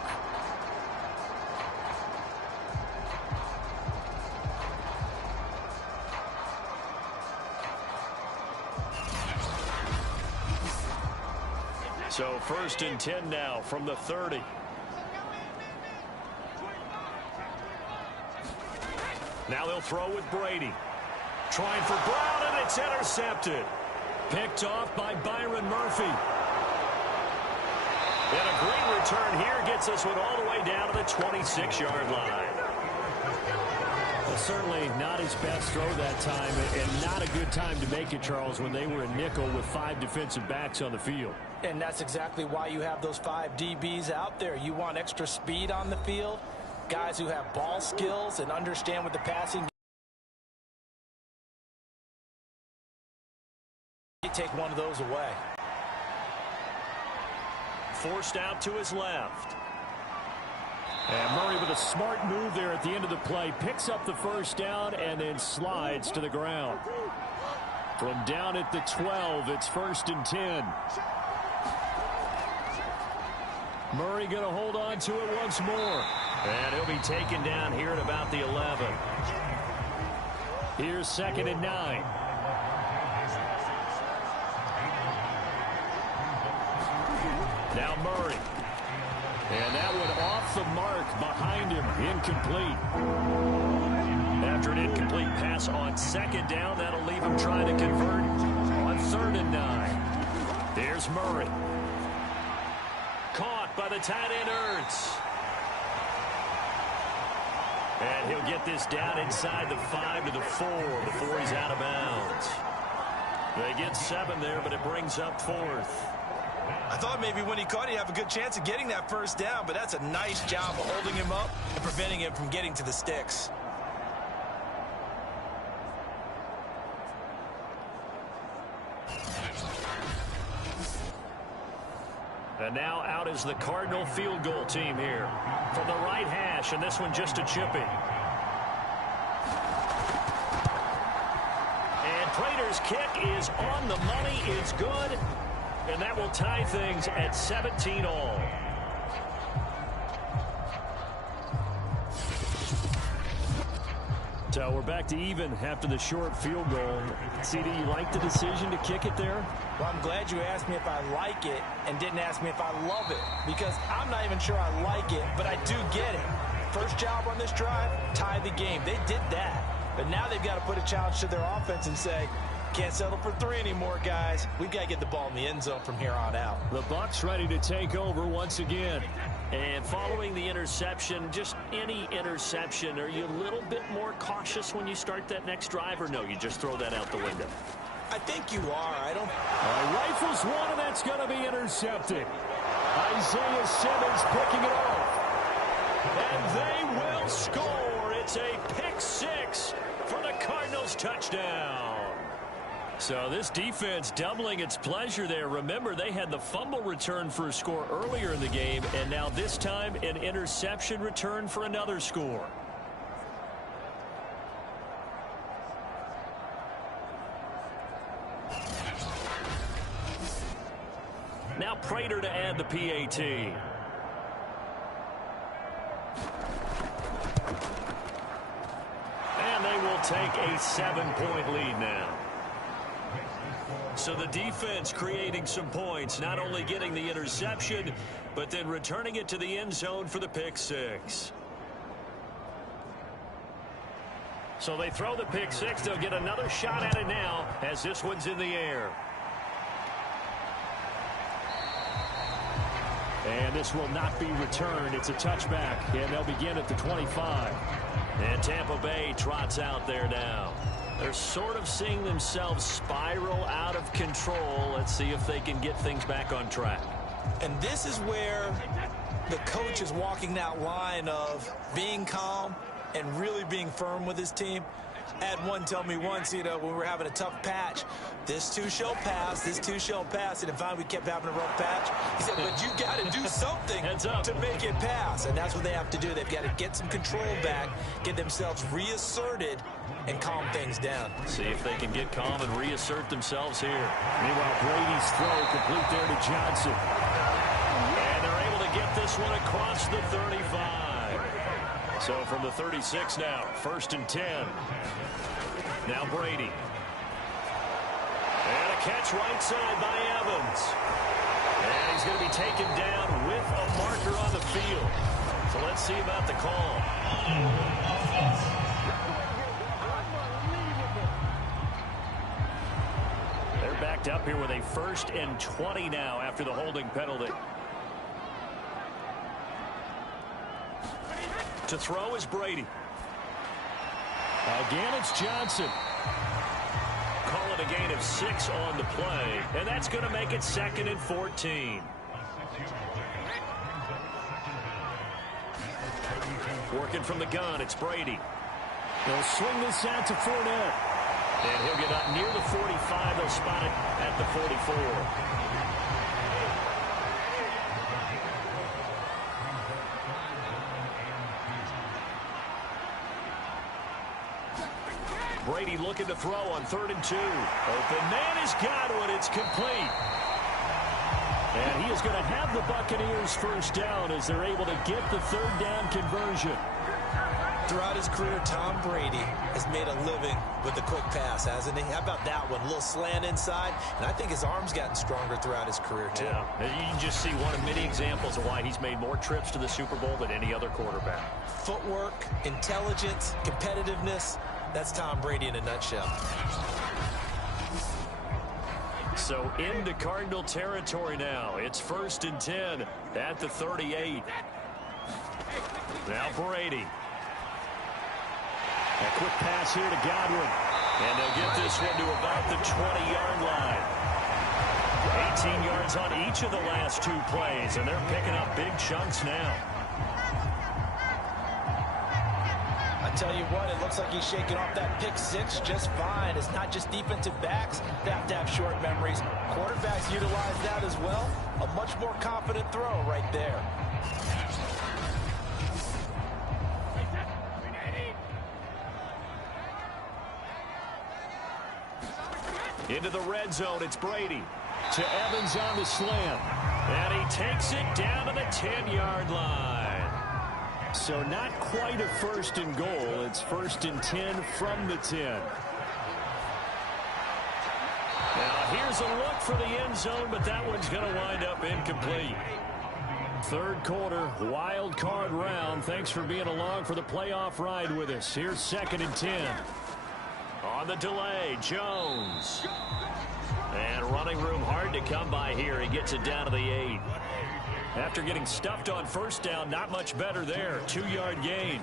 So 1st and 10 now from the 30. Now they'll throw with Brady. Trying for Brown, and it's intercepted. Picked off by Byron Murphy. And a great return here gets us one all the way down to the 26-yard line. Well, certainly not his best throw that time, and not a good time to make it, Charles, when they were in nickel with 5 defensive backs on the field. And that's exactly why you have those 5 DBs out there. You want extra speed on the field, guys who have ball skills and understand what the passing game. You take one of those away. Forced out to his left. And Murray with a smart move there at the end of the play. Picks up the first down and then slides to the ground. From down at the 12, it's 1st and 10. Murray going to hold on to it once more. And he'll be taken down here at about the 11. Here's 2nd and 9. Now Murray. And that one off the mark behind him. Incomplete. After an incomplete pass on 2nd down, that'll leave him trying to convert on 3rd and 9. Here's Murray. Caught by the tight end Ertz. And he'll get this down inside the 5 to the 4 before he's out of bounds. They get 7 there, but it brings up 4th. I thought maybe when he caught, he'd have a good chance of getting that first down, but that's a nice job of holding him up and preventing him from getting to the sticks. And now out is the Cardinal field goal team here. From the right hash, and this one just a chippy. And Prater's kick is on the money. It's good. And that will tie things at 17 all. So we're back to even after the short field goal. CD, you like the decision to kick it there? Well, I'm glad you asked me if I like it and didn't ask me if I love it, because I'm not even sure I like it, but I do get it. First job on this drive, tie the game. They did that. But now they've got to put a challenge to their offense and say, can't settle for 3 anymore, guys. We've got to get the ball in the end zone from here on out. The Bucs ready to take over once again. And following the interception, just any interception, are you a little bit more cautious when you start that next drive, or no, you just throw that out the window? I think you are. I don't. Rifles one, and that's going to be intercepted. Isaiah Simmons picking it off. And they will score. It's a pick 6 for the Cardinals touchdown. So this defense doubling its pleasure there. Remember, they had the fumble return for a score earlier in the game, and now this time an interception return for another score. Now Prater to add the PAT. And they will take a 7-point lead now. So the defense creating some points, not only getting the interception, but then returning it to the end zone for the pick 6. So they throw the pick six. They'll get another shot at it now as this one's in the air. And this will not be returned. It's a touchback, and they'll begin at the 25. And Tampa Bay trots out there now. They're sort of seeing themselves spiral out of control. Let's see if they can get things back on track. And this is where the coach is walking that line of being calm and really being firm with his team. I had one tell me once, when we were having a tough patch, this too shall pass, this too shall pass. And finally we kept having a rough patch. He said, but you got to do something to make it pass. And that's what they have to do. They've got to get some control back, get themselves reasserted, and calm things down. See if they can get calm and reassert themselves here. Meanwhile, Brady's throw complete there to Johnson. And they're able to get this one across the 35. So from the 36 now, 1st and 10. Now Brady. And a catch right side by Evans. And he's going to be taken down with a marker on the field. So let's see about the call. They're backed up here with a 1st and 20 now after the holding penalty. To throw is Brady. Again, it's Johnson. Call it a gain of 6 on the play, and that's going to make it 2nd and 14. Working from the gun, it's Brady. They'll swing this out to Fournette. And he'll get up near the 45. They'll spot it at the 44. Brady looking to throw on 3rd and 2. Open man is Godwin. It's complete. And he is going to have the Buccaneers 1st down as they're able to get the 3rd down conversion. Throughout his career, Tom Brady has made a living with the quick pass, hasn't he? How about that one? A little slant inside, and I think his arm's gotten stronger throughout his career, too. Yeah, you can just see one of many examples of why he's made more trips to the Super Bowl than any other quarterback. Footwork, intelligence, competitiveness. That's Tom Brady in a nutshell. So into Cardinal territory now. It's 1st and 10 at the 38. Now Brady. A quick pass here to Godwin. And they'll get this one to about the 20-yard line. 18 yards on each of the last 2 plays, and they're picking up big chunks now. I tell you what, it looks like he's shaking off that pick 6 just fine. It's not just defensive backs that have to have short memories. Quarterbacks utilize that as well. A much more confident throw right there. Into the red zone, it's Brady. To Evans on the slant. And he takes it down to the 10-yard line. So not quite a 1st and goal. It's 1st and 10 from the 10. Now here's a look for the end zone, but that one's going to wind up incomplete. 3rd quarter, wild card round. Thanks for being along for the playoff ride with us. Here's 2nd and 10. On the delay, Jones. And running room hard to come by here. He gets it down to the 8. After getting stuffed on 1st down, not much better there. 2-yard gain.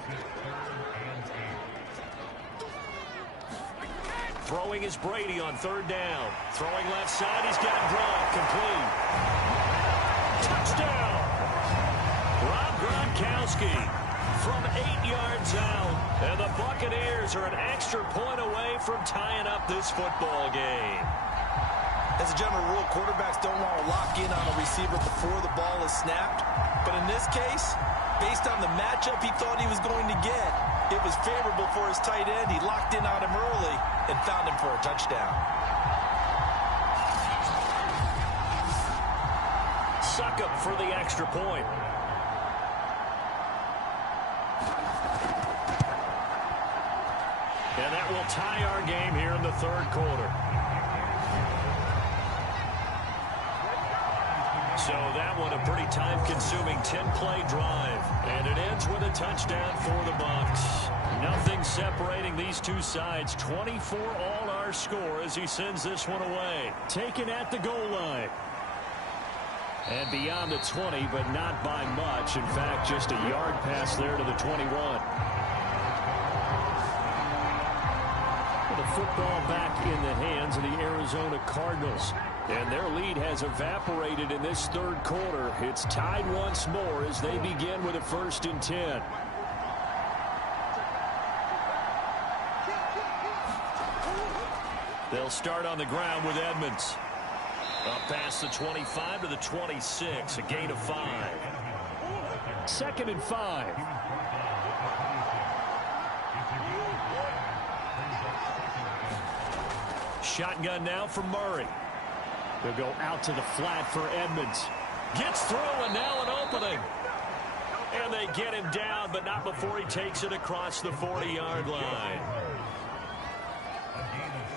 Throwing is Brady on 3rd down. Throwing left side, he's got Gronk. Complete. Touchdown! Rob Gronkowski from 8 yards out. And the Buccaneers are an extra point away from tying up this football game. As a general rule, quarterbacks don't want to lock in on a receiver before the ball is snapped. But in this case, based on the matchup he thought he was going to get, it was favorable for his tight end. He locked in on him early and found him for a touchdown. Succop for the extra point. And that will tie our game here in the 3rd quarter. So that one a pretty time-consuming 10-play drive. And it ends with a touchdown for the Bucs. Nothing separating these two sides. 24 all our score as he sends this one away. Taken at the goal line. And beyond the 20, but not by much. In fact, just a yard pass there to the 21. The football back in the hands of the Arizona Cardinals. And their lead has evaporated in this third quarter. It's tied once more as they begin with a 1st and 10. They'll start on the ground with Edmonds. Up past the 25 to the 26, a gain of 5. 2nd and 5. Shotgun now for Murray. They'll go out to the flat for Edmonds. Gets through and now an opening. And they get him down, but not before he takes it across the 40-yard line.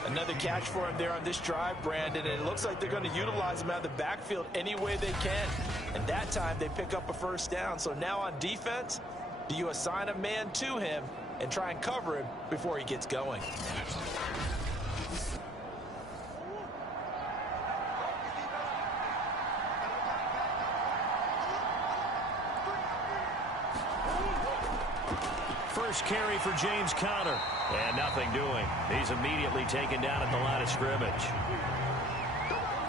Another catch for him there on this drive, Brandon, and it looks like they're going to utilize him out of the backfield any way they can. And that time they pick up a 1st down. So now on defense, do you assign a man to him and try and cover him before he gets going? First carry for James Conner. And nothing doing. He's immediately taken down at the line of scrimmage.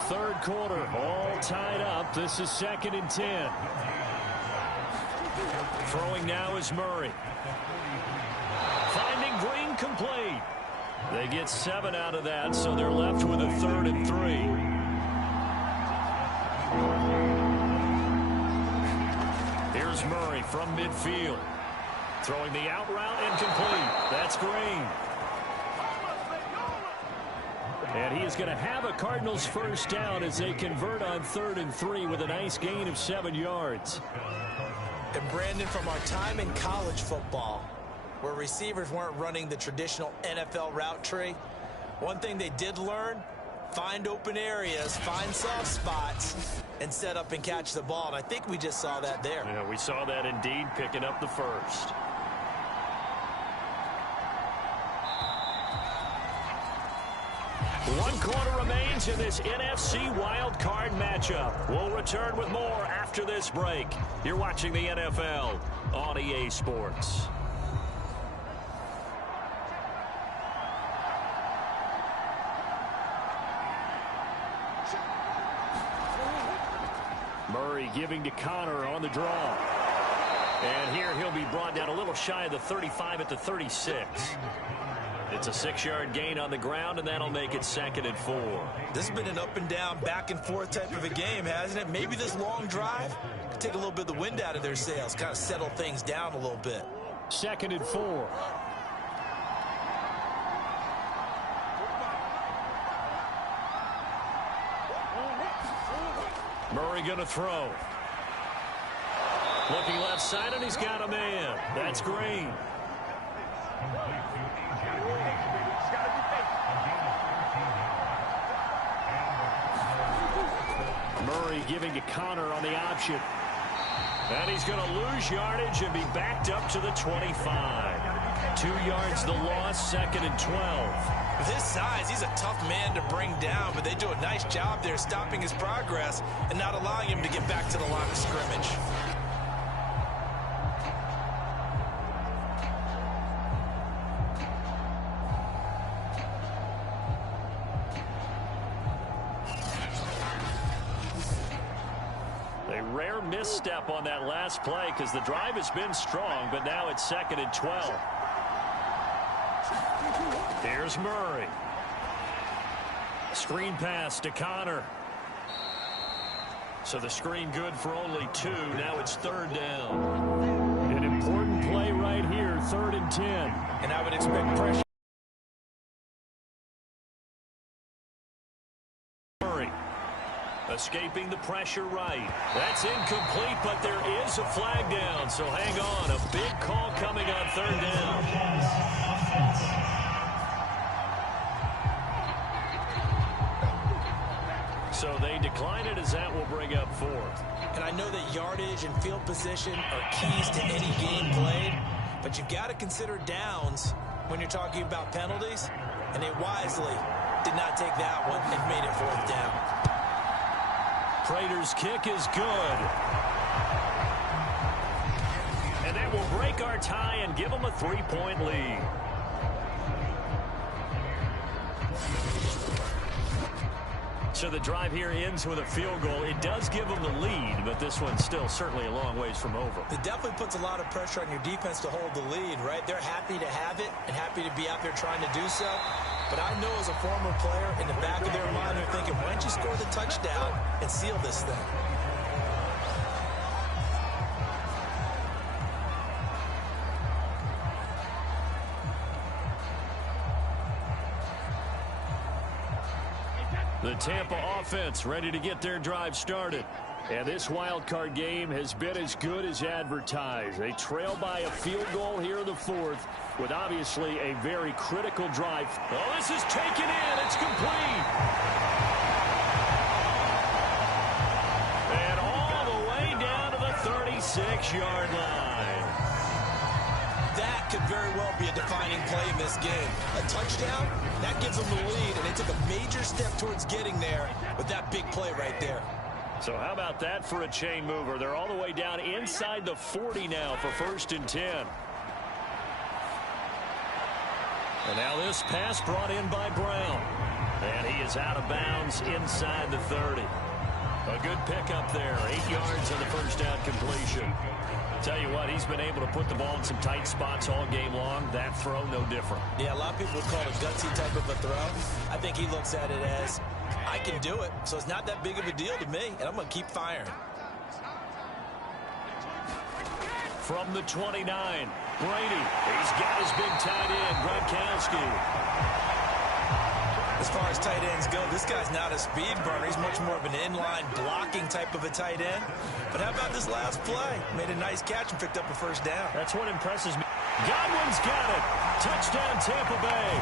Third quarter, all tied up. This is 2nd and 10. Throwing now is Murray. Finding Green complete. They get 7 out of that, so they're left with a 3rd and 3. Here's Murray from midfield. Throwing the out route incomplete. That's Green. And he is going to have a Cardinals 1st down as they convert on 3rd and 3 with a nice gain of 7 yards. And Brandon, from our time in college football, where receivers weren't running the traditional NFL route tree, one thing they did learn, find open areas, find soft spots, and set up and catch the ball. And I think we just saw that there. Yeah, we saw that indeed, picking up the 1st. One quarter remains in this NFC Wildcard matchup. We'll return with more after this break. You're watching the NFL on EA Sports. Murray giving to Conner on the draw. And here he'll be brought down a little shy of the 35 at the 36. It's a 6-yard gain on the ground, and that'll make it 2nd and 4. This has been an up and down, back and forth type of a game, hasn't it? Maybe this long drive could take a little bit of the wind out of their sails, kind of settle things down a little bit. 2nd and 4. Murray going to throw. Looking left side, and he's got a man. That's Green. Murray giving to Conner on the option. And he's going to lose yardage and be backed up to the 25. 2 yards the loss, 2nd and 12. With his size, he's a tough man to bring down, but they do a nice job there stopping his progress and not allowing him to get back to the line of scrimmage. Rare misstep on that last play because the drive has been strong, but now it's 2nd and 12. Here's Murray. Screen pass to Conner. So the screen good for only 2. Now it's 3rd down. An important play right here, 3rd and 10. And I would expect pressure. Escaping the pressure right. That's incomplete, but there is a flag down, so hang on. A big call coming on 3rd down. So they decline it as that will bring up fourth. And I know that yardage and field position are keys to any game played, but you've got to consider downs when you're talking about penalties, and they wisely did not take that one and made it fourth down. Prater's kick is good. And that will break our tie and give them a 3-point lead. So the drive here ends with a field goal. It does give them the lead, but this one's still certainly a long ways from over. It definitely puts a lot of pressure on your defense to hold the lead, right? They're happy to have it and happy to be out there trying to do so. But I know as a former player, in the back of their mind, they're thinking, why don't you score the touchdown and seal this thing? The Tampa offense ready to get their drive started. And this wild card game has been as good as advertised. They trail by a field goal here in the fourth with obviously a very critical drive. Oh, this is taken in. It's complete. And all the way down to the 36-yard line. That could very well be a defining play in this game. A touchdown, that gives them the lead, and they took a major step towards getting there with that big play right there. So how about that for a chain mover? They're all the way down inside the 40 now for 1st and 10. And now this pass brought in by Brown. And he is out of bounds inside the 30. A good pickup there. 8 yards on the first down completion. Tell you what, he's been able to put the ball in some tight spots all game long. That throw, no different. Yeah, a lot of people would call it a gutsy type of a throw. I think he looks at it as, I can do it, so it's not that big of a deal to me, and I'm going to keep firing. From the 29, Brady. He's got his big tight end, Gronkowski. As far as tight ends go, this guy's not a speed burner. He's much more of an inline blocking type of a tight end. But how about this last play? Made a nice catch and picked up a first down. That's what impresses me. Godwin's got it. Touchdown, Tampa Bay.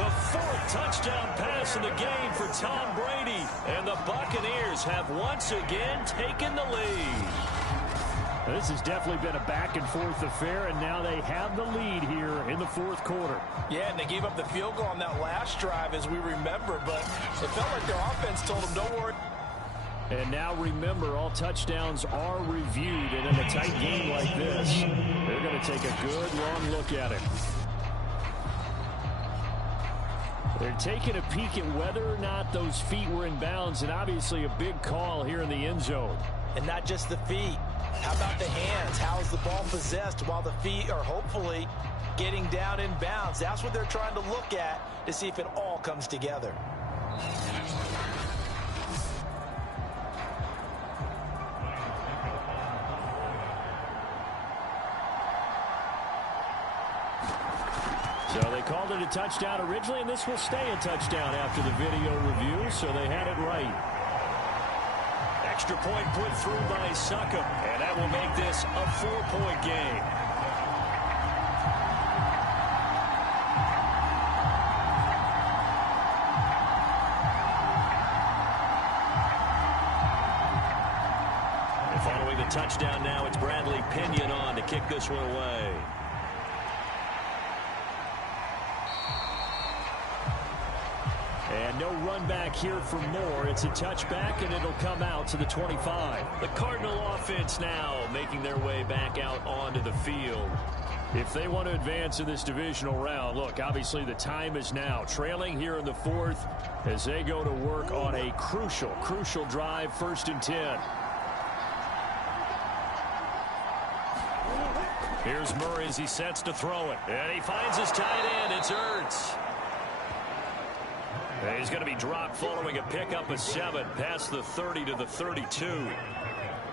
The 4th touchdown pass in the game for Tom Brady. And the Buccaneers have once again taken the lead. This has definitely been a back-and-forth affair, and now they have the lead here in the 4th quarter. Yeah, and they gave up the field goal on that last drive, as we remember, but it felt like their offense told them, don't worry. And now remember, all touchdowns are reviewed, and in a tight game like this, they're going to take a good, long look at it. They're taking a peek at whether or not those feet were in bounds, and obviously a big call here in the end zone. And not just the feet. How about the hands? How is the ball possessed while the feet are hopefully getting down in bounds? That's what they're trying to look at to see if it all comes together. So they called it a touchdown originally, and this will stay a touchdown after the video review, so they had it right. Extra point put through by Succop, and that will make this a 4-point game. And following the touchdown now, it's Bradley Pinion on to kick this one away. And no run back here for Moore. It's a touchback, and it'll come out to the 25. The Cardinal offense now making their way back out onto the field. If they want to advance in this divisional round, look, obviously the time is now. Trailing here in the 4th as they go to work on a crucial drive, 1st and 10. Here's Murray as he sets to throw it. And he finds his tight end. It's Ertz. He's going to be dropped following a pickup of 7 past the 30 to the 32.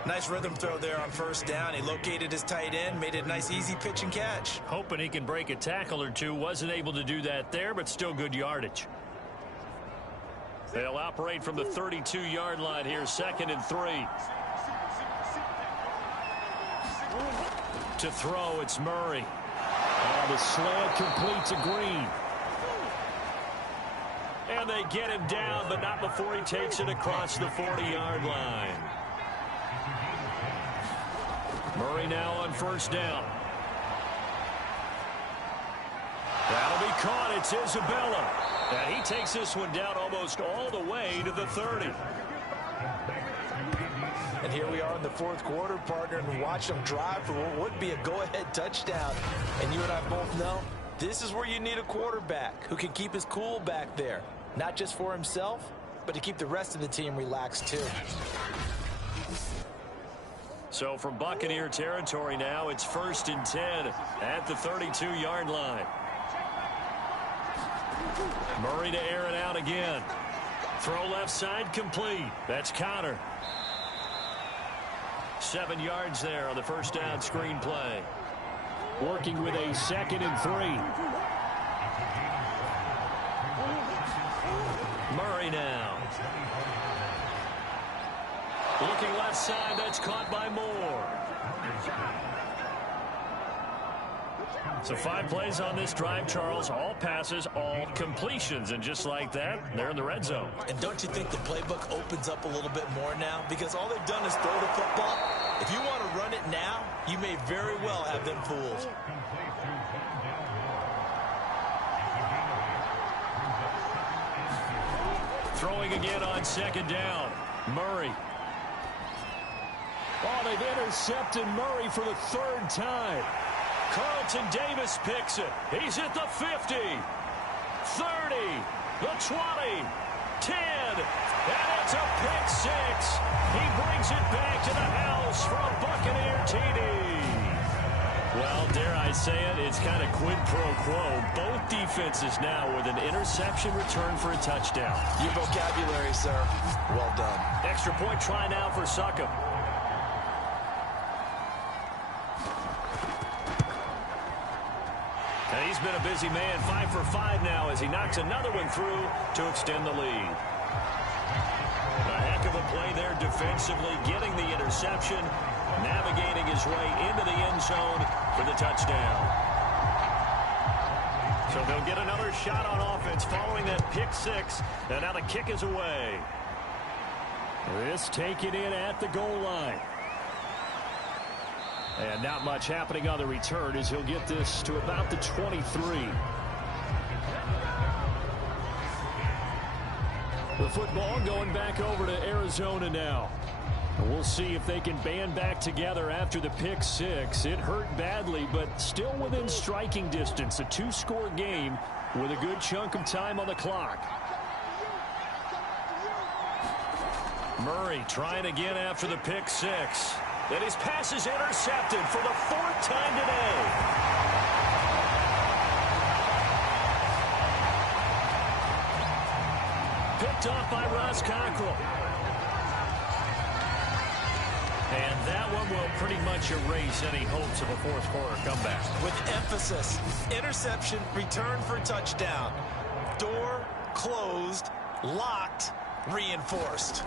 Nice rhythm throw there on 1st down. He located his tight end, made it a nice easy pitch and catch. Hoping he can break a tackle or two. Wasn't able to do that there, but still good yardage. They'll operate from the 32-yard line here, 2nd and 3. To throw, it's Murray. Now the slant complete to Green. And they get him down, but not before he takes it across the 40-yard line. Murray now on first down. That'll be caught. It's Isabella. And he takes this one down almost all the way to the 30. And here we are in the fourth quarter, partner, and watch them drive for what would be a go-ahead touchdown. And you and I both know this is where you need a quarterback who can keep his cool back there. Not just for himself, but to keep the rest of the team relaxed too. So from Buccaneer territory now, it's 1st and 10 at the 32-yard line. Murray to air it out again. Throw left side complete. That's Connor. 7 yards there on the first down screen play. Working with a 2nd and 3. Murray now. Looking left side, that's caught by Moore. So 5 plays on this drive, Charles. All passes, all completions. And just like that, they're in the red zone. And don't you think the playbook opens up a little bit more now? Because all they've done is throw the football. If you want to run it now, you may very well have them fooled. Throwing again on 2nd down. Murray. Oh, they've intercepted Murray for the 3rd time. Carlton Davis picks it. He's at the 50, 30, the 20, 10, and it's a pick 6. He brings it back to the house for a Buccaneer TD. Well, dare I say it, it's kind of quid pro quo. Both defenses now with an interception return for a touchdown. Your vocabulary, sir. Well done. Extra point try now for Succop. And he's been a busy man, 5 for 5 now as he knocks another one through to extend the lead. A heck of a play there defensively, getting the interception, navigating his way into the end zone for the touchdown. So they'll get another shot on offense following that pick 6, and now the kick is away. This taken in at the goal line. And not much happening on the return as he'll get this to about the 23. The football going back over to Arizona now. And we'll see if they can band back together after the pick 6. It hurt badly, but still within striking distance. A 2-score game with a good chunk of time on the clock. Murray trying again after the pick 6. And his pass is intercepted for the 4th time today. Picked off by Ross Cockrell. And that one will pretty much erase any hopes of a fourth quarter comeback. With emphasis, interception, return for touchdown. Door closed, locked, reinforced.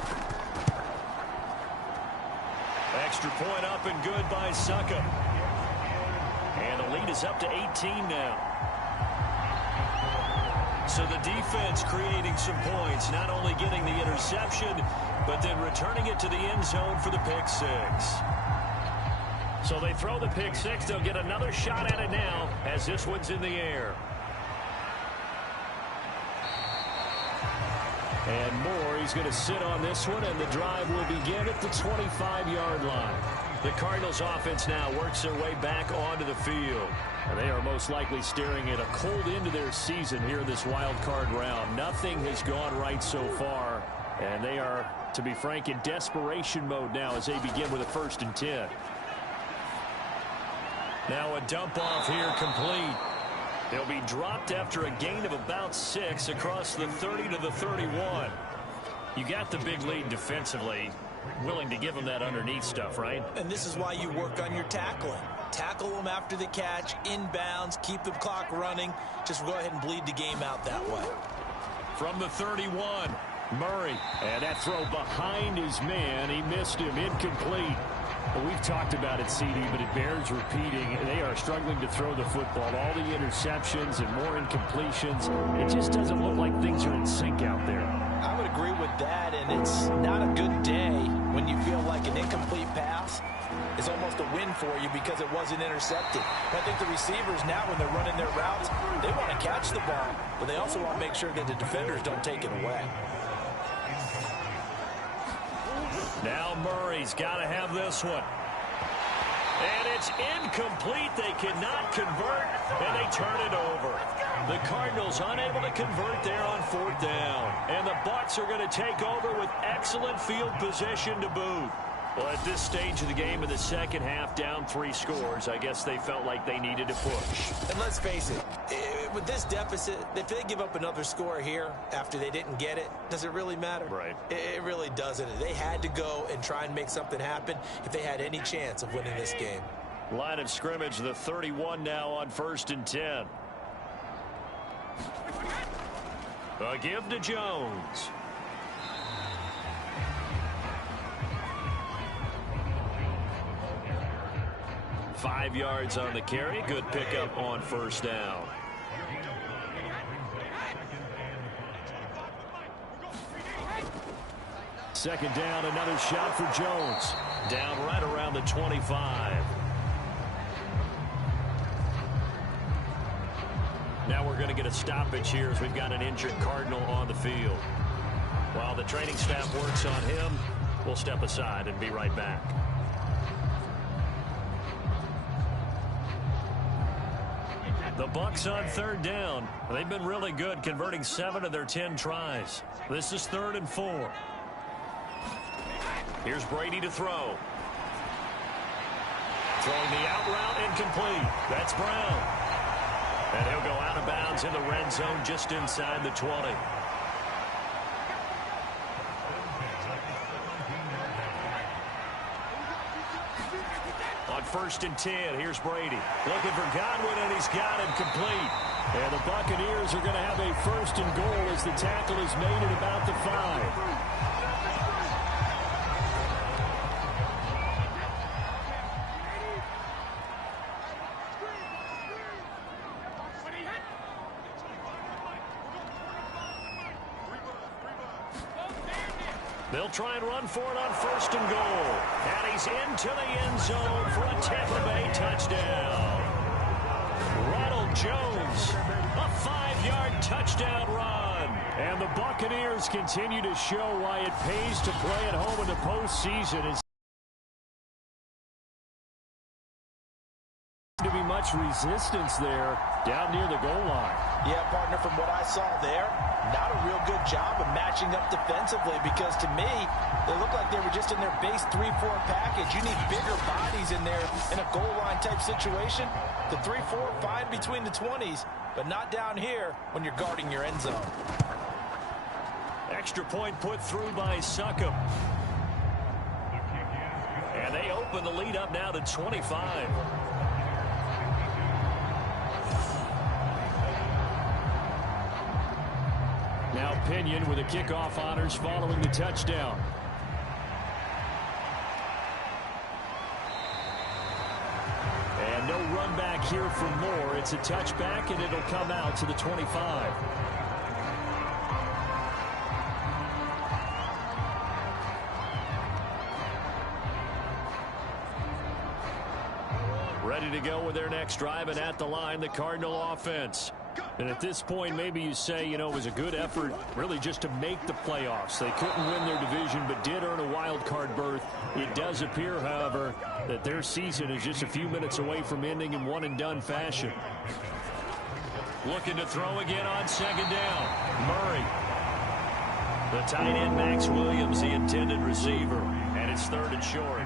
Extra point up and good by Succop. And the lead is up to 18 now. So the defense creating some points, not only getting the interception, but then returning it to the end zone for the pick 6. So they throw the pick 6. They'll get another shot at it now as this one's in the air. And Moore, he's going to sit on this one, and the drive will begin at the 25-yard line. The Cardinals offense now works their way back onto the field. And they are most likely staring at a cold end to their season here in this wild card round. Nothing has gone right so far, and they are, to be frank, in desperation mode now as they begin with a 1st and 10. Now a dump off here complete. They'll be dropped after a gain of about 6 across the 30 to the 31. You got the big lead defensively. Willing to give them that underneath stuff, right? And this is why you work on your tackling. Tackle them after the catch, inbounds, keep the clock running. Just go ahead and bleed the game out that way. From the 31, Murray. And that throw behind his man. He missed him, incomplete. Well, we've talked about it, CD, but it bears repeating. They are struggling to throw the football. All the interceptions and more incompletions. It just doesn't look like things are in sync out there. I would agree with that, and it's not a good day when you feel like an incomplete pass is almost a win for you because it wasn't intercepted. I think the receivers now, when they're running their routes, they want to catch the ball, but they also want to make sure that the defenders don't take it away. Now Murray's got to have this one. And it's incomplete. They cannot convert, and they turn it over. The Cardinals unable to convert there on 4th down. And the Bucs are going to take over with excellent field position to boot. Well, at this stage of the game in the second half, down 3 scores, I guess they felt like they needed to push. And let's face it, with this deficit, if they give up another score here after they didn't get it, does it really matter? Right. It really doesn't. They had to go and try and make something happen if they had any chance of winning this game. Line of scrimmage, the 31 now on 1st and 10. A give to Jones. Five yards on the carry. Good pickup on 1st down. Second down, another shot for Jones. Down right around the 25. Now we're going to get a stoppage here as we've got an injured Cardinal on the field. While the training staff works on him, we'll step aside and be right back. The Bucs on 3rd down. They've been really good, converting 7 of their 10 tries. This is 3rd and 4. Here's Brady to throw. Throwing the out route incomplete. That's Brown. And he'll go out of bounds in the red zone just inside the 20. On 1st and 10, here's Brady. Looking for Godwin, and he's got him complete. And the Buccaneers are going to have a 1st and goal as the tackle is made at about the 5. They'll try and run for it on 1st and goal. And he's into the end zone for a Tampa Bay touchdown. Ronald Jones, a 5-yard touchdown run. And the Buccaneers continue to show why it pays to play at home in the postseason. To be much resistance there down near the goal line. Yeah, partner, from what I saw there, not a real good job of matching up defensively, because to me, they look like they were just in their base 3-4 package. You need bigger bodies in there in a goal line type situation. The 3-4 fine between the 20s, but not down here when you're guarding your end zone. Extra point put through by Succop. And they open the lead up now to 25. Now Pinion with the kickoff honors following the touchdown. And no run back here for Moore. It's a touchback, and it'll come out to the 25. Ready to go with their next drive, and at the line, the Cardinal offense. And at this point, maybe you say, you know, it was a good effort really just to make the playoffs. They couldn't win their division, but did earn a wild card berth. It does appear, however, that their season is just a few minutes away from ending in one-and-done fashion. Looking to throw again on 2nd down. Murray. The tight end, Max Williams, the intended receiver. And it's 3rd and short.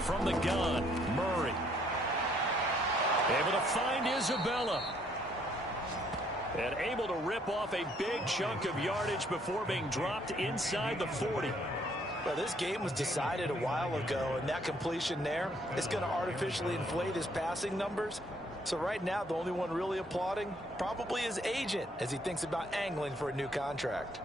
From the gun, Murray. Able to find Isabella. And able to rip off a big chunk of yardage before being dropped inside the 40. Well, this game was decided a while ago, and that completion there is going to artificially inflate his passing numbers. So right now, the only one really applauding probably his agent as he thinks about angling for a new contract.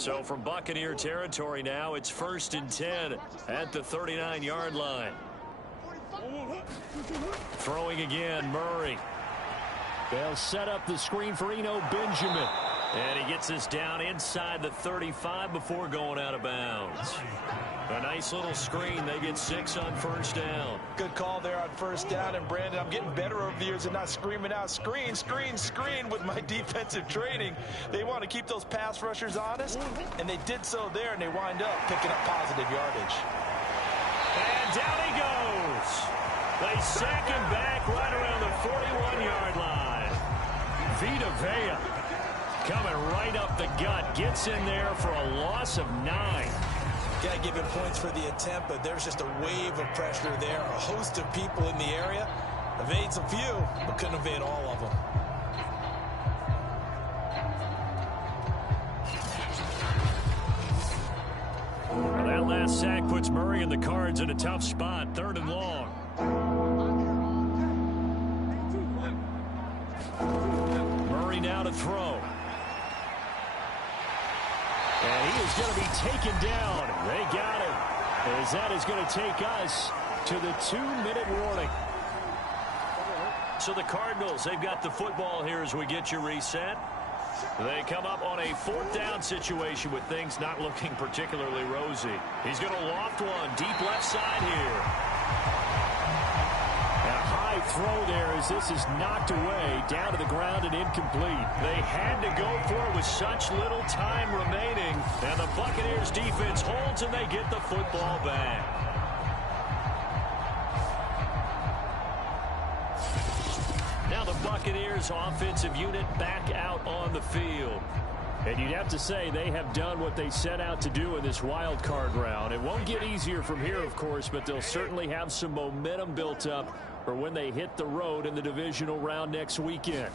So from Buccaneer territory now, it's 1st and 10 at the 39-yard line. Throwing again, Murray. They'll set up the screen for Eno Benjamin. And he gets this down inside the 35 before going out of bounds. A nice little screen. They get 6 on 1st down. Good call there on 1st down. And, Brandon, I'm getting better over the years and not screaming out, screen, screen, screen with my defensive training. They want to keep those pass rushers honest, and they did so there, and they wind up picking up positive yardage. And down he goes. They sack him back right around the 41-yard line. Vita Vea coming right up the gut. Gets in there for a loss of 9. Got to give him points for the attempt, but there's just a wave of pressure there. A host of people in the area. Evades a few, but couldn't evade all of them. Well, that last sack puts Murray and the Cards in a tough spot. 3rd and long. Murray now to throw. And he is going to be taken down. They got him. As that is going to take us to the 2-minute warning. So the Cardinals, they've got the football here as we get you reset. They come up on a 4th down situation with things not looking particularly rosy. He's going to loft one deep left side here. Throw there as this is knocked away down to the ground and incomplete. They had to go for it with such little time remaining, and the Buccaneers defense holds and they get the football back. Now the Buccaneers offensive unit back out on the field. And you'd have to say they have done what they set out to do in this wild card round. It won't get easier from here, of course, but they'll certainly have some momentum built up for when they hit the road in the divisional round next weekend.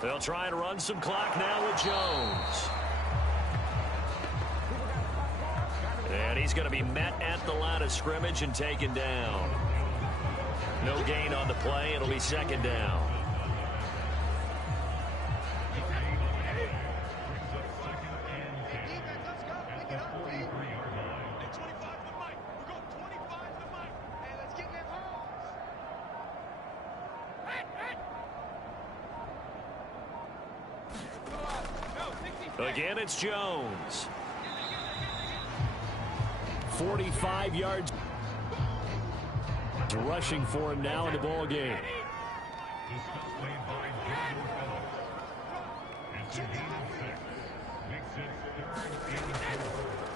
They'll try and run some clock now with Jones. And he's going to be met at the line of scrimmage and taken down. No gain on the play. It'll be 2nd down. Again, it's Jones. 45 yards. Rushing for him now in the ball game.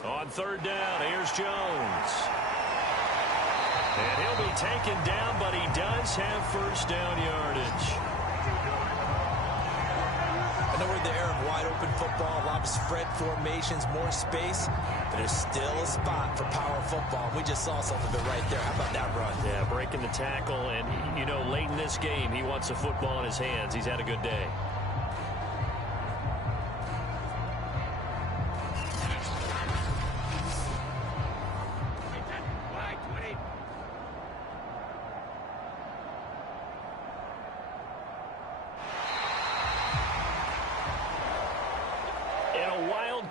On 3rd down, here's Jones. And he'll be taken down, but he does have 1st down yardage. I know we're in the era of wide-open football, a lot of spread formations, more space, but there's still a spot for power football. We just saw some of it right there. How about that run? Yeah, breaking the tackle, and, you know, late in this game, he wants the football in his hands. He's had a good day.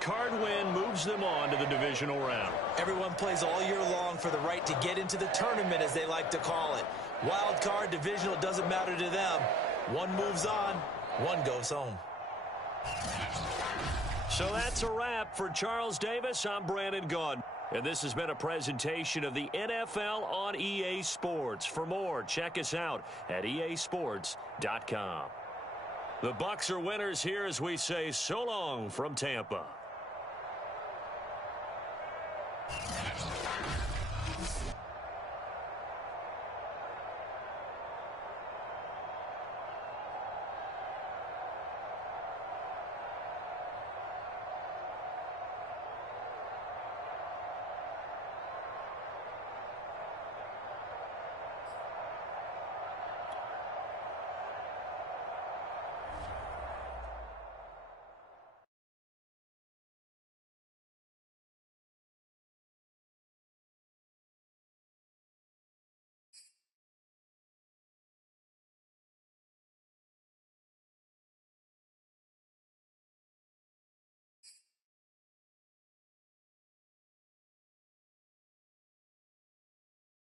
Card win moves them on to the divisional round. Everyone plays all year long for the right to get into the tournament, as they like to call it. Wild card, divisional, doesn't matter to them. One moves on, one goes home. So that's a wrap for Charles Davis. I'm Brandon Gaudin. And this has been a presentation of the NFL on EA Sports. For more, check us out at easports.com. The Bucs are winners here as we say so long from Tampa.